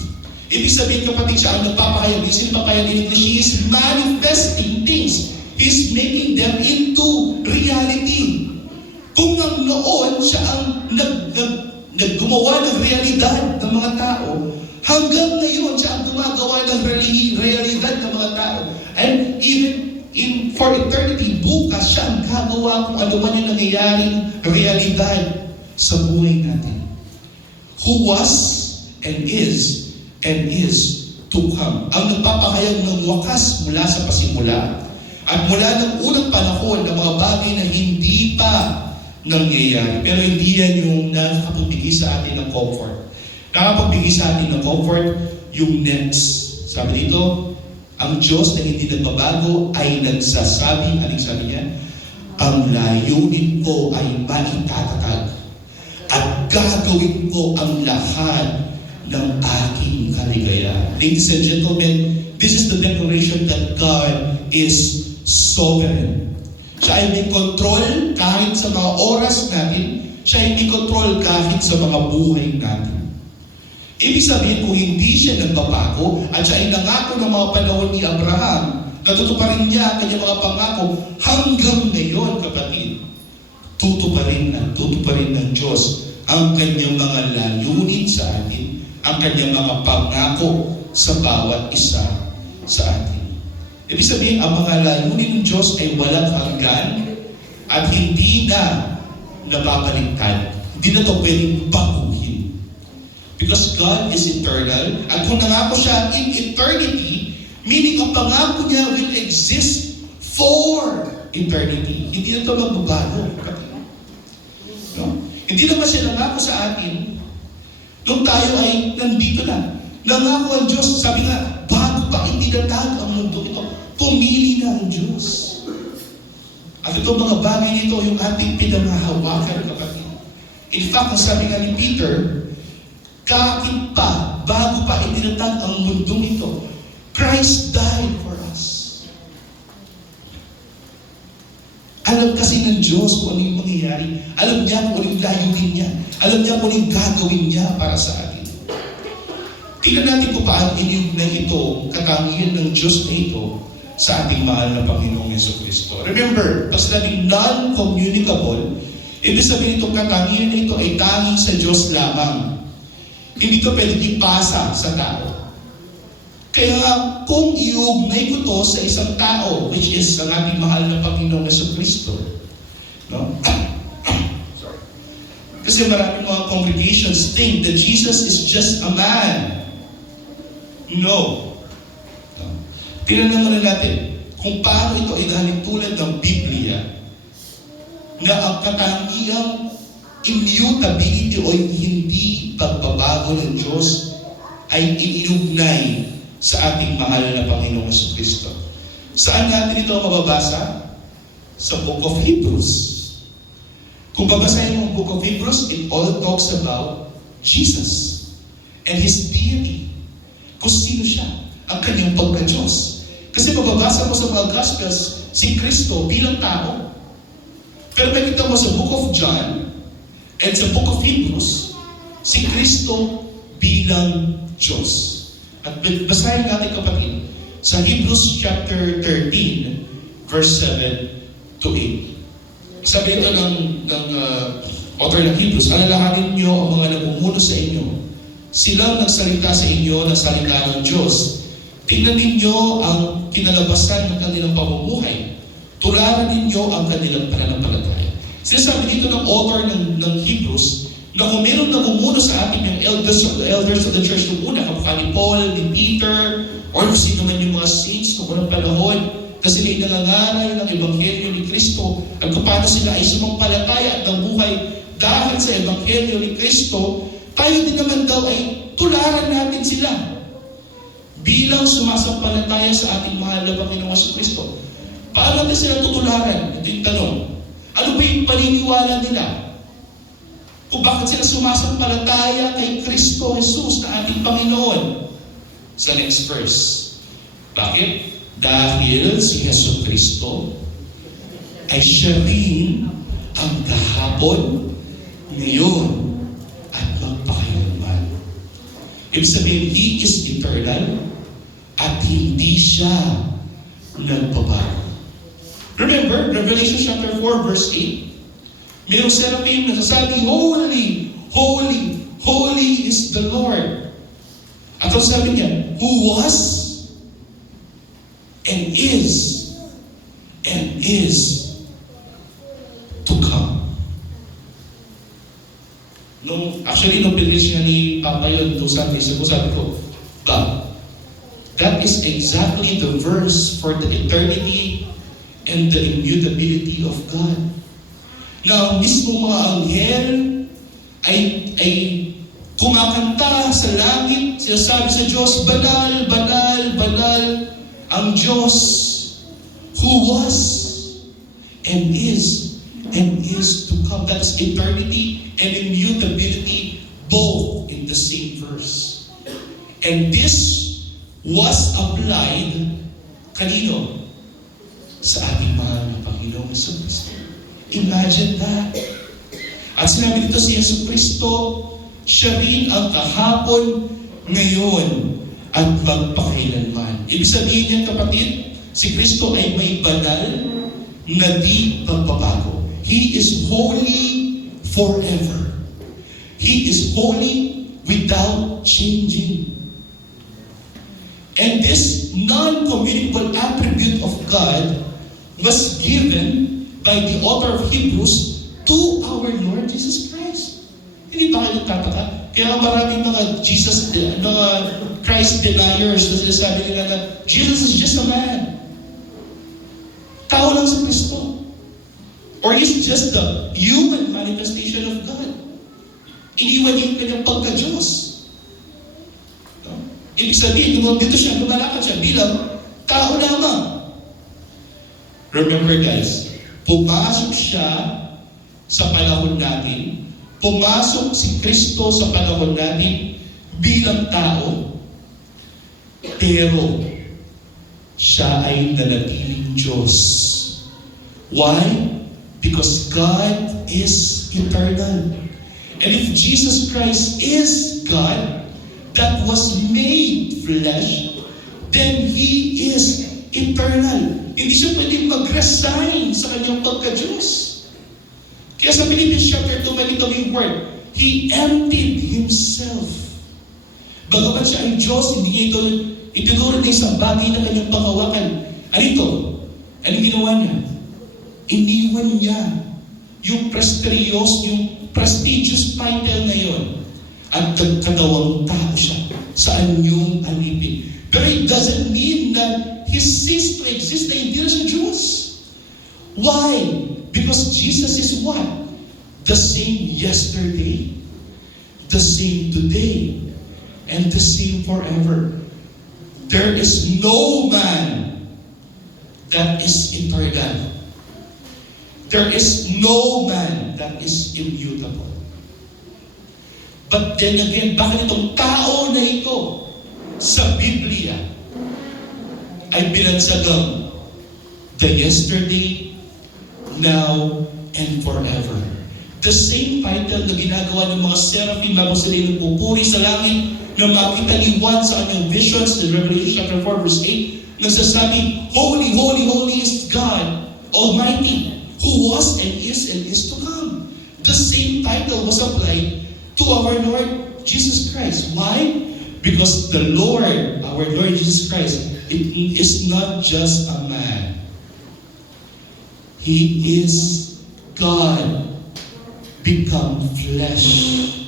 Ibig sabihin, kapatid, siya ang nagpapahayag. Yung sinipapahayag in English, He is manifesting things. He is making them into reality. Kung ang noon siya ang naggumawa ng realidad ng mga tao, hanggang ngayon siya ang gumagawa ng realidad ng mga tao. And even for eternity, bukas siya ang gagawa kung ano man yung nangyayaring realidad sa buhay natin. Who was and is to come. Ang nagpapahayag ng wakas mula sa pasimula at mula ng unang panahon ng mga bagay na hindi pa nangyayari. Pero hindi yan yung nakakapagbigay sa atin ng comfort. Nakakapagbigay sa atin ng comfort yung next. Sabi dito, ang Diyos na hindi nagbabago ay nagsasabi, anong sabi niya? Ang layunin ko ay maitatag at gagawin ko ang lahat ng aking kaligayahan. Ladies and gentlemen, this is the declaration that God is sovereign. Siya ay may control kahit sa mga oras natin. Siya ay may control kahit sa mga buhay natin. Ibig sabihin, kung hindi siya nagbabago at siya ay nangako ng mga panahon ni Abraham, natutuparin niya ang kanyang mga pangako hanggang ngayon, kapatid. Tutuparin ng Diyos ang kanyang mga layunin sa atin, ang kanyang mga pangako sa bawat isa sa atin. Ibig sabihin, ang mga layunin ng Diyos ay walang hanggan at hindi na nababaliktad. Hindi na ito pwedeng baguhin. Because God is eternal, at kung nangako siya in eternity, meaning ang pangako niya will exist for eternity. Hindi na ito magbabago. No? Hindi naman siya nangako sa atin nung tayo ay nandito na. Nangako ang Diyos, sabi nga, bago pa itinatag ang mundo ito, pumili na ang Diyos. At itong mga bagay nito, yung ating pinangahawakan, kapatid. In fact, ang sabi nga ni Peter, kahit pa, bago pa itinatag ang mundo ito, Christ died for us. Alam kasi ng Diyos kung ano yung mangyayari. Alam niya kung ano yung layunin niya. Alam niya kung ano yung gagawin niya para sa atin. Tingnan natin kung paano iniugnay ito, katangian ng Diyos na ito, sa ating mahal na Panginoong Jesucristo. Remember, pag sinabing non-communicable, ibig sabihin itong katangian na ito ay tanging sa Diyos lamang. Hindi ko pwedeng ipasa sa tao. Kaya kung iugnay ko to sa isang tao, which is ang ating mahal na Panginoong Jesucristo, no? Sorry. Kasi maraming mga congregations think that Jesus is just a man. No. Tingnan naman natin kung paano ito ay nahalintulad ng Biblia na ang katangiang immutability o hindi pagbabago ng Diyos ay iniugnay sa ating mahal na Panginoong Jesucristo. Saan natin ito mababasa? Sa Book of Hebrews. Kung babasahin mo ang Book of Hebrews, it all talks about Jesus and His deity. Kung sino siya, ang kanyang pagka-Diyos. Kasi mababasa mo sa mga Gospels, si Kristo bilang tao. Pero makita mo sa Book of John and sa Book of Hebrews, si Kristo bilang Diyos. At basahin natin, kapatid, sa Hebrews chapter 13, verse 7 to 8. Sabi ito ng author ng Hebrews, alalahanin niyo ang mga namumuno sa inyo. Silang nagsalita sa inyo ng salita ng Diyos. Tingnan ninyo ang kinalabasan ng kanilang pamumuhay. Tularan ninyo ang kanilang pananampalataya. Sinasabi dito ng author ng Hebrews, na kung meron namumuno sa atin yung elders of the church noong una, kamukha ni Paul, ni Peter, or sino man yung mga saints noong unang panahon, na sila'y nangangaral ng Ebanghelyo ni Kristo, at kung paano sila ay sumampalataya at nabuhay dahil sa Ebanghelyo ni Kristo, tayo din naman daw ay tularan natin sila. bilang sumasampalataya sa ating mahal na Panginoong Jesucristo. Paano natin sila tutularan? Ito yung tanong. Ano ba yung paniniwala nila? Kung bakit sila sumasampalataya kay Kristo Jesus na ating Panginoon? Sa next verse. Bakit? Dahil si Jesucristo ay siya rin ang kahapon, ngayon, at magpakailanman. Ibig sabihin, He is eternal at hindi siya nagbabago. Remember, Revelation chapter 4, verse 8. Mayroong seraphim na sasabi, Holy, Holy, Holy is the Lord. At ang sabi niya, who was, and is to come. Nung pinilish niya ni Papa yun, sabi ko, that is exactly the verse for the eternity and the immutability of God. Na mismo mga anghel ay kumakanta sa langit, sinasabi sa Diyos, banal, banal, banal, ang Diyos who was and is to come. That's eternity and immutability, both in the same verse. And this was applied kanino? Sa ating mahal na Panginoong Jesucristo. Imagine that. At sinabi dito si Jesucristo, siya rin ang kahapon, ngayon, at magpakailanman. Ibig sabihin niya, kapatid, si Kristo ay may banal na di magbabago. He is holy forever. He is holy without changing. And this non-communicable attribute of God was given by the author of Hebrews to our Lord Jesus Christ. Hindi ba kayo nagtataka? Kaya maraming mga Christ deniers na sinasabi nila na Jesus is just a man. Tao lang si Kristo. Or He's just the human manifestation of God. Iniwan niya yung kanyang pagka-Diyos. Ibig sabihin, dito siya, lumalakad siya bilang tao lamang. Remember guys, pumasok siya sa panahon natin, pumasok si Kristo sa panahon natin bilang tao, pero siya ay nanatiling Diyos. Why? Because God is eternal. And if Jesus Christ is God, that was made flesh, then He is eternal. Hindi siya pwedeng mag-resign sa kanyang pagka-Diyos. Kaya sa Philippians chapter 2, malito yung word, He emptied Himself. Bagaman siya ay Diyos, hindi niya ito itinuro na isang bagay na kanyang panghawakan. Ano ito? Anong ginawa niya? Iniwan niya yung prestigious title na yun. At nagkatawang tao siya sa anyong alipin. Pero it doesn't mean that He ceased to exist na hindi na siya Diyos. Why? Because Jesus is what? The same yesterday, the same today, and the same forever. There is no man that is eternal. There is no man that is immutable. But then again, bakit itong tao na ito sa Biblia ay binansagang the yesterday, now, and forever? The same title na ginagawa ng mga seraphim bago sila nagpupuri sa langit na makita ni Juan sa kanyang visions in Revelation chapter 4 verse 8 nagsasabi, Holy, holy, holy is God Almighty, who was and is to come. The same title was applied to our Lord Jesus Christ. Why? Because the Lord, our Lord Jesus Christ, is not just a man. He is God become flesh.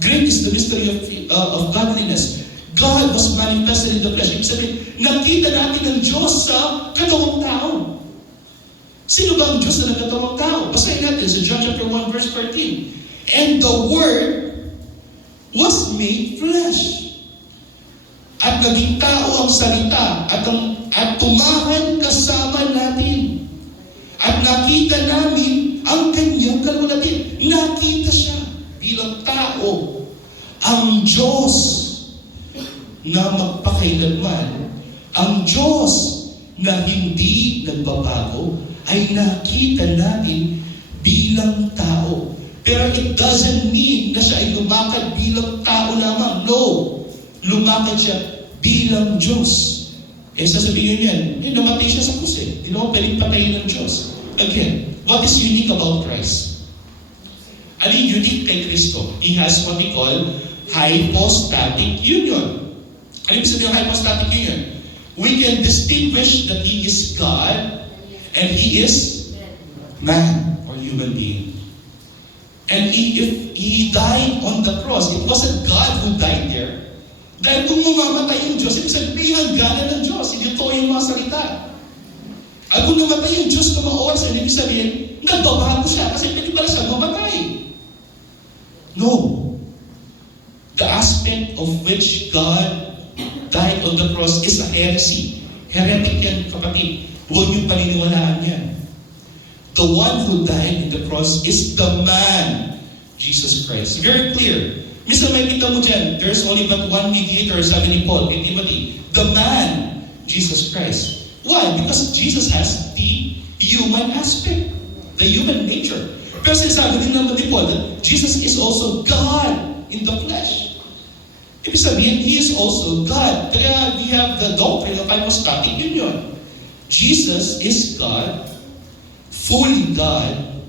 Great is the mystery of godliness. God was manifested in the flesh. Ibig sabihin, nakita natin ang Diyos sa katawang tao. Sino ba ang Diyos na nagkatawang tao? Basahin natin sa John chapter 1 verse 14. And the Word was made flesh. naging tao ang salita at tumahan kasama natin. At nakita namin ang kanyang kalwalhatian. Nakita siya bilang tao, ang Diyos na magpakailanman, ang Diyos na hindi nagbabago, ay nakita natin bilang tao. Pero it doesn't mean na siya ay lumakad bilang tao lamang. No! Lumakad siya bilang Diyos. Sasabihin niyan, namatay siya sa krus eh. Hindi naman pwedeng patayin ng Diyos. Again, what is unique about Christ? Ano yung unique kay Kristo? He has what we call hypostatic union. Ano yung sabihin ng hypostatic union? We can distinguish that He is God and He is man or human being. And if He died on the cross, it wasn't God who died there. Dahil kung mamamatay yung Diyos, ibig sabihin ang gana ng Diyos, hindi ito yung mga salita. At kung namatay yung Diyos na mga oras, ibig sabihin, nagbabago siya kasi pwede pala siya mamatay. No. The aspect of which God died on the cross is a heresy. Heretic yan, kapatid. Huwag niyong paniniwalaan yan. The one who died on the cross is the man, Jesus Christ. Very clear. Minsan may kita mo dyan, there's only but one mediator, sabi ni Paul, kay Timothy. The man, Jesus Christ. Why? Because Jesus has the human aspect, the human nature. Pero sinasabi din naman ni Paul that Jesus is also God in the flesh. Ibig sabihin, He is also God. Kaya we have the doctrine of hypostatic union. Jesus is God, fully God,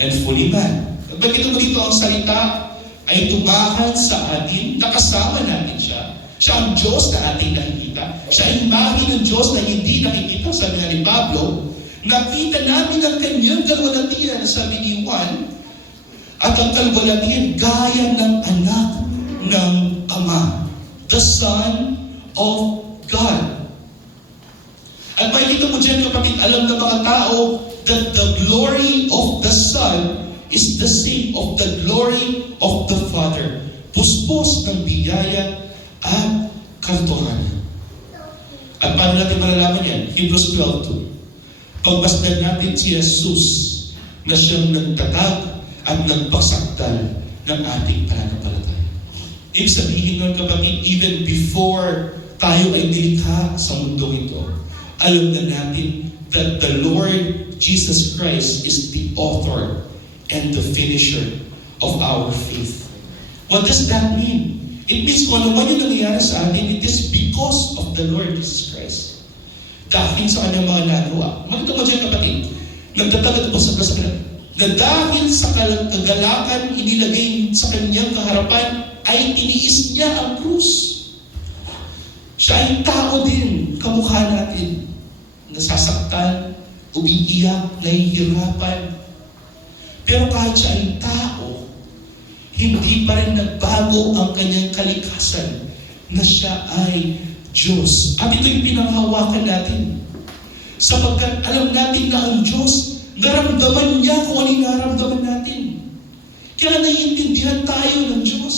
and fully man. Kapag ito mo dito ang salita ay tumahan sa atin, nakasama natin siya. Siya ang Diyos na ating nakikita. Siya ay imahe ng Diyos na hindi nakikita. Sabi nga ni Pablo, nakita namin ang kanyang kalwalhatian, sabi ni Juan, at ang kalwalhatian gaya ng anak ng Ama, the Son of God. At makikita mo dyan, kapatid, alam ng mga tao that the glory of the Son is the same of the glory of the Father. Puspos ng biyaya at katotohanan. At paano natin malalaman yan? Hebrews 12:2. Pagbasdan natin si Jesus na siyang nagtatag at nagpagsakdal ng ating pananampalataya. Ibig sabihin nun, kapatid, even before tayo ay nilikha sa mundong ito, alam na natin that the Lord Jesus Christ is the author and the finisher of our faith. What does that mean? It means kung ano man yung nangyayari sa atin, it is because of the Lord Jesus Christ. Dahil sa kanyang mga nagawa. Makita mo dyan, kapatid, nagtatagad po sa kasalanan, na dahil sa kagalakan inilagay sa kanyang kaharapan, ay tiniis niya ang krus. Siya ay tao din, kamukha natin, nasasaktan, umiiyak, nahihirapan. Pero kahit siya ay tao, hindi pa rin nagbago ang kanyang kalikasan na siya ay Diyos. At ito yung pinanghawakan natin. Sapagkat alam natin na ang Diyos, naramdaman niya kung ano yung naramdaman natin. Kaya naiintindihan tayo ng Diyos.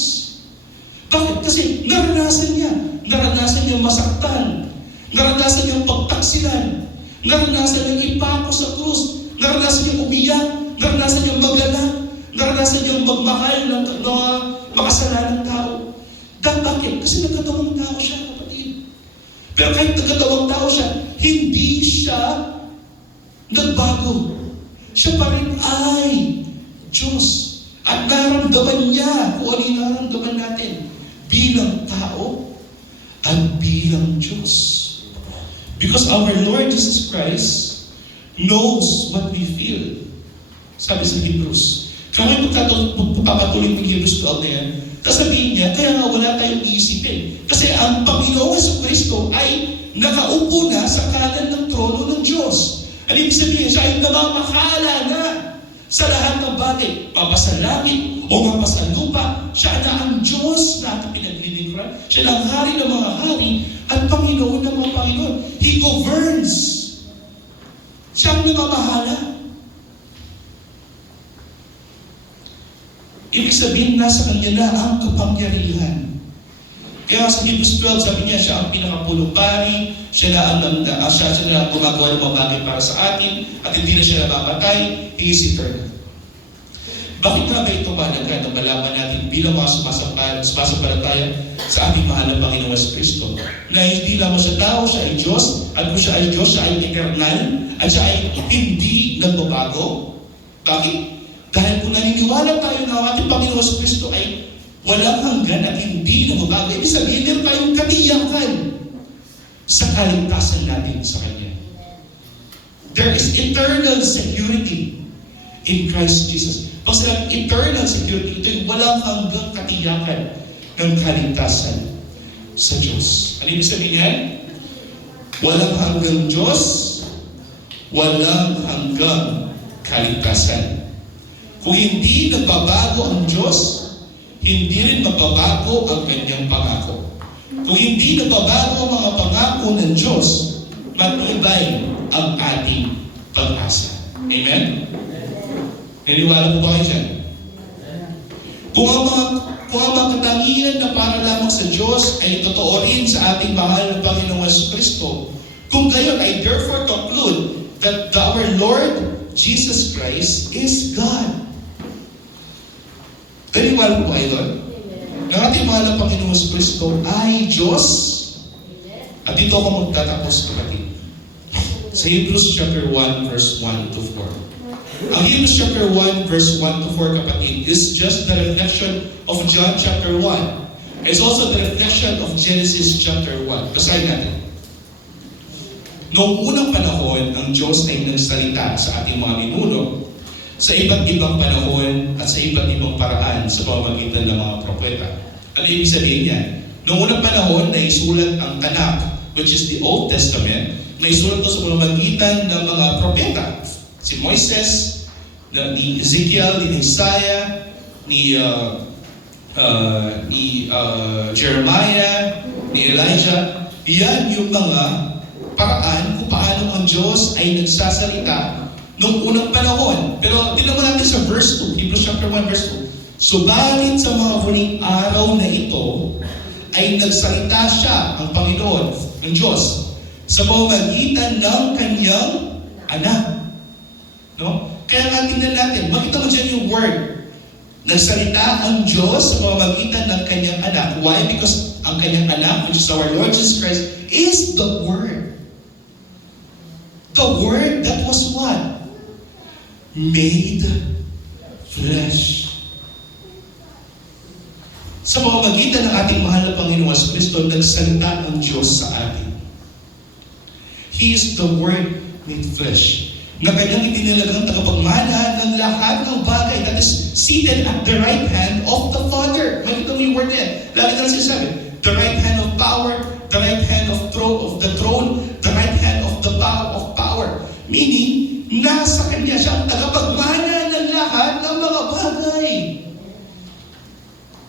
Bakit? Kasi naranasan niya. Naranasan niya masaktan. Naranasan niya pagtaksilan. Naranasan niya ipako sa krus. Naranasan niya umiyak. Naranasan niya magalak. Naranasan niya magmahal ng makasalanang tao. Bakit? Kasi nagkatawang tao siya, kapatid. Pero kahit nagkatawang tao siya, hindi siya nagbago. Siya pa rin ay Diyos. At naramdaman niya kung ano yung naramdaman natin bilang tao at bilang Diyos. Because our Lord Jesus Christ knows what we feel. Sabi sa Hebrews. Kaya magpapatuloy ng Hebrews 12 na yan, sabihin niya, kaya nga wala tayong iisipin. Kasi ang Panginoong Jesucristo ay nakaupo na sa kanan ng trono ng Diyos. Ano ibig sabihin? Siya ay namamahala na sa lahat ng bagay. Mapasalangit o mapasalupa. Siya na ang Diyos na ating pinaglilingkuran. Siya ang hari ng mga hari at Panginoon ng mga Panginoon. He governs. Siya ang namamahala. Ibig sabihin, nasa kanya na ang kapangyarihan. Kaya sa Hebrews 12, sabi niya, siya ang pinakapulong pari, siya na ang gumagawa ng mga bagay para sa atin, at hindi na siya napapatay, He is eternal. Bakit nga ba ito mahalaga na malaman natin bilang mga sumasampalataya sa ating mahal na Panginoong Kristo na hindi lamang siya tao, siya ay Diyos, at kung siya ay Diyos, siya ay eternal, at siya ay hindi nagbabago? Bakit? Dahil kung naniniwala tayo na ang ating Panginoong Kristo ay walang hanggan at hindi nagbabago, ibig sabihin meron tayong katiyakan sa kaligtasan natin sa Kanya. There is eternal security in Christ Jesus. Pag sa eternal security, ito yung walang hanggang katiyakan ng kaligtasan sa Diyos. Ano ibig sabihin yan? Walang hanggang Diyos, walang hanggang kaligtasan. Kung hindi nagbabago ang Diyos, hindi rin magbabago ang Kanyang pangako. Kung hindi nagbabago ang mga pangako ng Diyos, matibay ang ating pag-asa. Amen? Naniwala po ba kayo dyan? Kung ang mga katangian na para lamang sa Diyos ay totoo rin sa ating mahal na Panginoong Kristo, kung gayon ay therefore conclude that our Lord Jesus Christ is God. Naniwala po kayo doon? Ang ating mahal na Panginoong Kristo ay Diyos. At dito ako magtatapos, kapatid. Sa Hebrews chapter 1, verse 1 to 4. Ang Hebrews chapter 1, verse 1 to 4, kapatid, is just the reflection of John chapter 1. It's also the reflection of Genesis chapter 1. Basahin natin. Noong unang panahon, ang Diyos ay nagsalita sa ating mga ninuno sa iba't ibang panahon at sa iba't ibang paraan sa pamamagitan ng mga propeta. Ano ibig sabihin niya? Noong unang panahon, naisulat ang Tanakh, which is the Old Testament, naisulat ito sa pamamagitan ng mga propeta. Si Moises, ni Ezekiel, ni Isaiah, ni Jeremiah, ni Elijah. Iyan yung mga paraan kung paano ang Diyos ay nagsasalita noong unang panahon. Pero tingnan mo natin sa verse 2, Hebrews chapter 1, verse 2. Subalit sa mga huling araw na ito, ay nagsalita siya, ang Panginoon, ng Diyos, sa pamamagitan ng Kanyang anak. No? Kaya nga tingnan natin, makita mo dyan yung word. Nagsalita ang Diyos sa pamamagitan ng Kanyang anak. Why? Because ang Kanyang anak, which is our Lord Jesus Christ, is the Word. The Word that was what? Made flesh. Sa pamamagitan ng ating mahal na Panginoong Kristo, nagsalita ang Diyos sa atin. He is the Word made flesh, na Kanyang itinalagang tagapagmana ng lahat ng bagay that is seated at the right hand of the Father. Makita mo yung word na yan. Lagi na lang sinasabi, the right hand of power, the right hand of the throne, the right hand of the power. Meaning, nasa Kanya siya ang tagapagmana ng lahat ng mga bagay.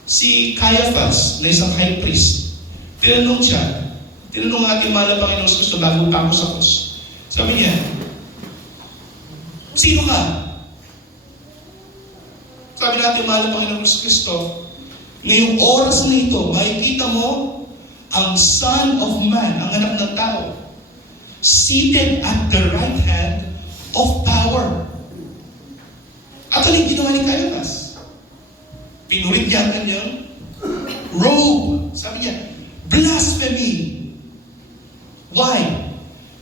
Si Caiaphas, na isang high priest, tinanong ating mahal na Panginoong Kristo bago pa ako sa krus. Sabi niya, sino ka? Sabi natin, mahal na Panginoong Kristo, ngayong oras na ito, makikita mo ang Son of Man, ang anak ng tao, seated at the right hand of power. At ano yung ginawa ni Caiaphas? Pinulit niya ang kanyang robe. Sabi niya, blasphemy. Why?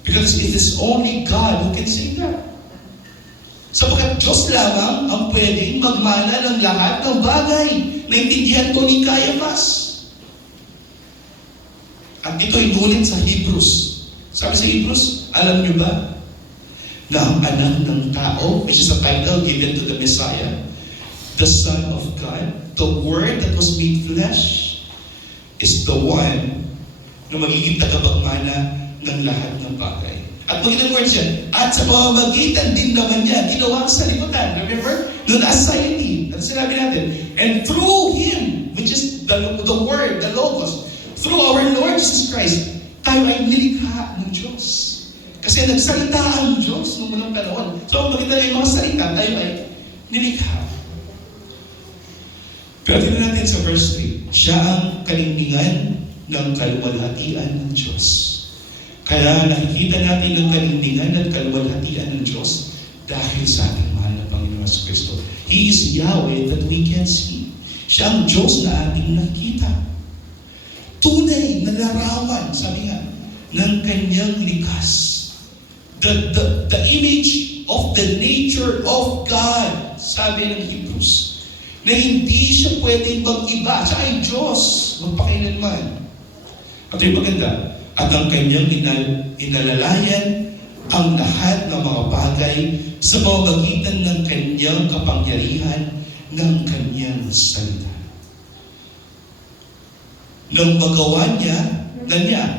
Because it is only God who can say that. Sapagkat Diyos lamang ang pwedeng magmana ng lahat ng bagay. Naintindihan to ni Caiaphas. At ito inulit sa Hebrews. Sabi sa Hebrews, alam niyo ba na ang anak ng tao, which is a title given to the Messiah, the Son of God, the Word that was made flesh, is the one na magiging tagapagmana ng lahat ng bagay. At magiging words yan. At sa pamamagitan din naman niya, ginawa sa liputan. Remember? Noon asciende. At sinabi natin, and through Him, which is the Word, the Logos, through our Lord Jesus Christ, tayo ay nilikha ng Diyos. Kasi nagsalita ang Diyos noong unang panahon. So, makita na yung mga salita, tayo ay nilikha. Pero tingnan natin sa verse 3. Siya ang kalingningan ng kaluwalhatian ng Diyos. Kaya nakikita natin ang kalingningan at kaluwalhatian ng Diyos dahil sa ating mahal na Panginoon Kristo. He is Yahweh that we can see. Siya ang Diyos na ating nakita. Tunay na larawan, sabi nga, ng kanyang likas. The image of the nature of God, sabi ng Hebrews, na hindi siya pwedeng mag-iba. Siya ay Diyos, magpakailanman. At yung maganda, at ang kanyang inalalayan ang lahat ng mga bagay sa pamamagitan ng kanyang kapangyarihan ng kanyang salita. Nang magawa niya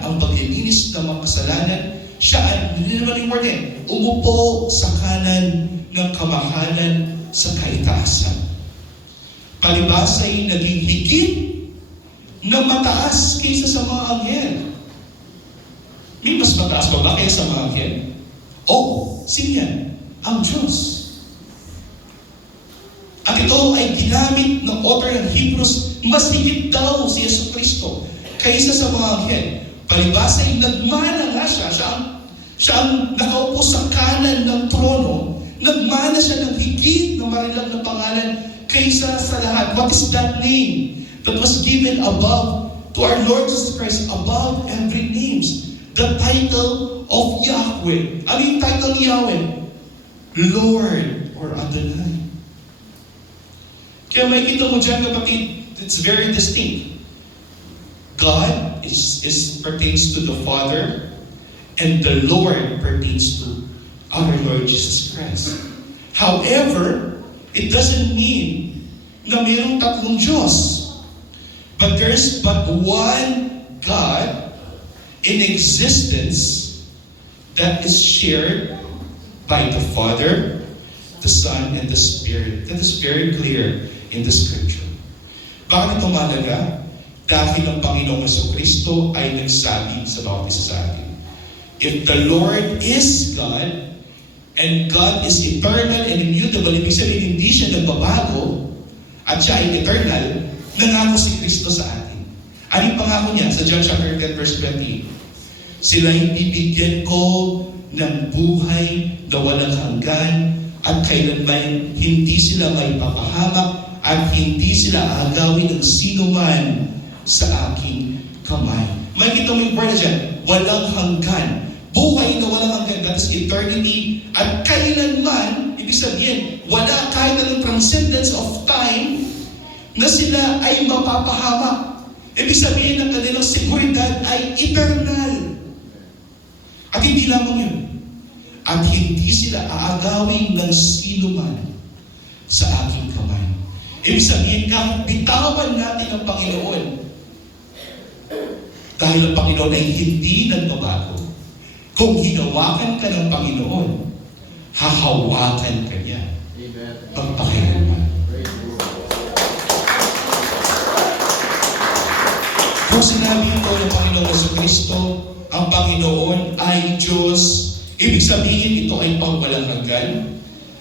ang paglilinis ng mga kasalanan, siya ay, umupo sa kanan ng kamahalan sa kaitaasan. Palibhasa ay naging higit na mataas kaysa sa mga anghel. May mas mataas pa ba kaysa sa mga anghel? Oo, sino yan? Ang Diyos. At ito ay ginamit ng author ng Hebrews, mas higit daw si Yesu Kristo kaysa sa mga anghel. Palibhasa ay nagmana nga siya. Siya ang nakaupo sa kanan ng trono. Nagmana siya ng higit na marilang na pangalan kaysa sa lahat. What is that name that was given above to our Lord Jesus Christ, above every names? The title of Yahweh. Ano yung title ni Yahweh? Lord or Adonai. Kaya makikita mo dyan, kapatid, it's very distinct. God pertains to the Father, and the Lord pertains to our Lord Jesus Christ. However, it doesn't mean na mayroong tatlong Diyos. But there's but one God in existence that is shared by the Father, the Son, and the Spirit. That is very clear in the Scripture. Bakit ito mahalaga? Dahil ang Panginoong Jesucristo ay nagsabi sa bawat isa sa atin. If the Lord is God, and God is eternal and immutable, ibig sabihin hindi siya nagbabago, at siya ay eternal, nangako si Kristo sa atin. Ano yung pangako niya? Sa John chapter 10 verse 20, sila'y bibigyan ko ng buhay na walang hanggan, at kailanman hindi sila may papahamak, at hindi sila agawin ng sino man sa aking kamay. Makikita mo yung word na dyan, walang hanggan. Buhay na walang hanggan, that is eternity. At kailanman, ibig sabihin, wala kahit anong transcendence of time na sila ay mapapahamak. Ibig sabihin, ang kanilang seguridad ay eternal. At hindi lamang yun. At hindi sila aagawin ng sino man sa aking kamay. Ibig sabihin, kahit bitawan natin ang Panginoon, dahil ang Panginoon ay hindi nagbabago. Kung hinawakan ka ng Panginoon, hahawakan ka niya. Magpakailanman. Kung sinabi ito ng Panginoon Jesucristo, ang Panginoon ay Diyos, ibig sabihin ito ay pangwalang hanggan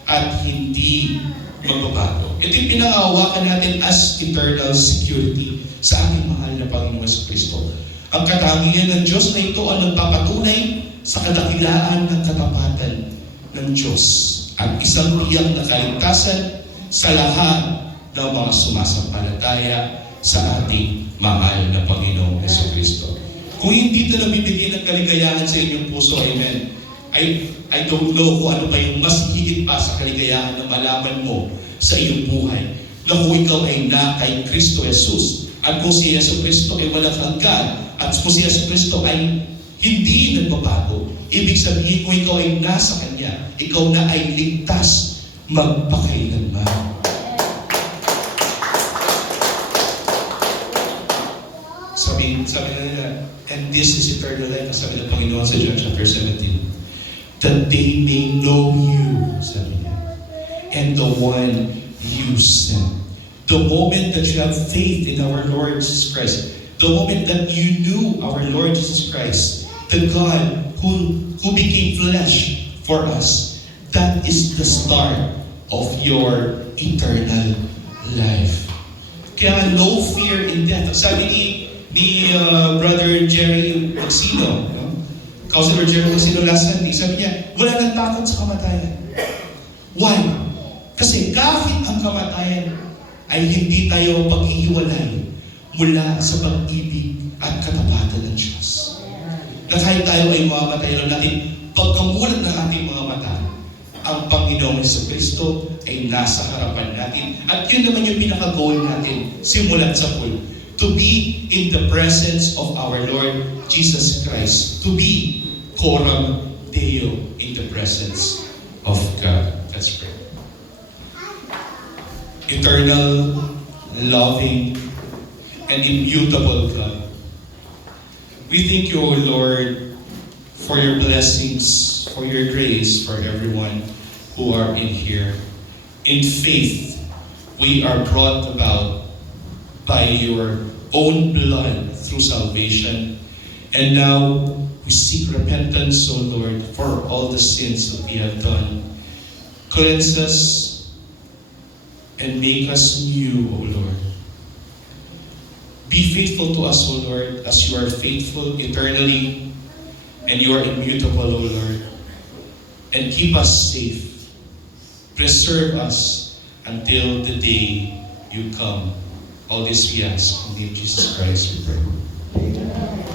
at hindi magbabago. Ito yung pinangahawakan natin as eternal security sa ating mahal na Panginoon Jesucristo. Ang katangian ng Diyos na ito ang nagpapatunay sa kadakilaan ng katapatan ng Diyos at isang tiyak na kaligtasan sa lahat ng mga sumasampalataya sa ating mahal na Panginoong Jesucristo. Kung hindi ito nabibigay ng kaligayahan sa inyong puso, amen, I don't know kung ano pa yung mas higit pa sa kaligayahan na malaman mo sa iyong buhay na kung ikaw ay na kay Kristo Jesus at kung si Yesu Kristo ay walang hanggan at kung si Yesu Kristo ay hindi nagbabago, ibig sabihin kung ikaw ay nasa Kanya, ikaw na ay ligtas magpakailanman. Sabi na nila, and this is eternal life, sabi ng Panginoon sa John chapter 17, that they may know you, sabi niya, and the one you sent. The moment that you have faith in our Lord Jesus Christ, the moment that you knew our Lord Jesus Christ, the God who became flesh for us, that is the start of your eternal life. Kaya no fear in death. Sabi ni Brother Jerry Magsino, no? Councilor Jerry Magsino last Sunday, sabi niya, wala nang takot sa kamatayan. Why? Kasi kahit ang kamatayan ay hindi tayo paghihiwalay mula sa pag-ibig at katapatan ng Diyos. Na kahit tayo ay mamamatay, alam natin, pagkamulat ng ating mga mata, ang Panginoong Jesucristo ay nasa harapan natin. At yun naman yung pinaka-goal natin, simulat sa pool. To be in the presence of our Lord Jesus Christ. To be coram Deo in the presence of God. Let's pray. Eternal, loving, and immutable God, we thank you, O Lord, for your blessings, for your grace, for everyone who are in here. In faith, we are brought about by your own blood through salvation. And now, we seek repentance, O Lord, for all the sins that we have done. Cleanse us and make us new, O Lord. Be faithful to us, O Lord, as you are faithful eternally, and you are immutable, O Lord. And keep us safe. Preserve us until the day you come. All this we ask in the name of Jesus Christ, we pray. Amen.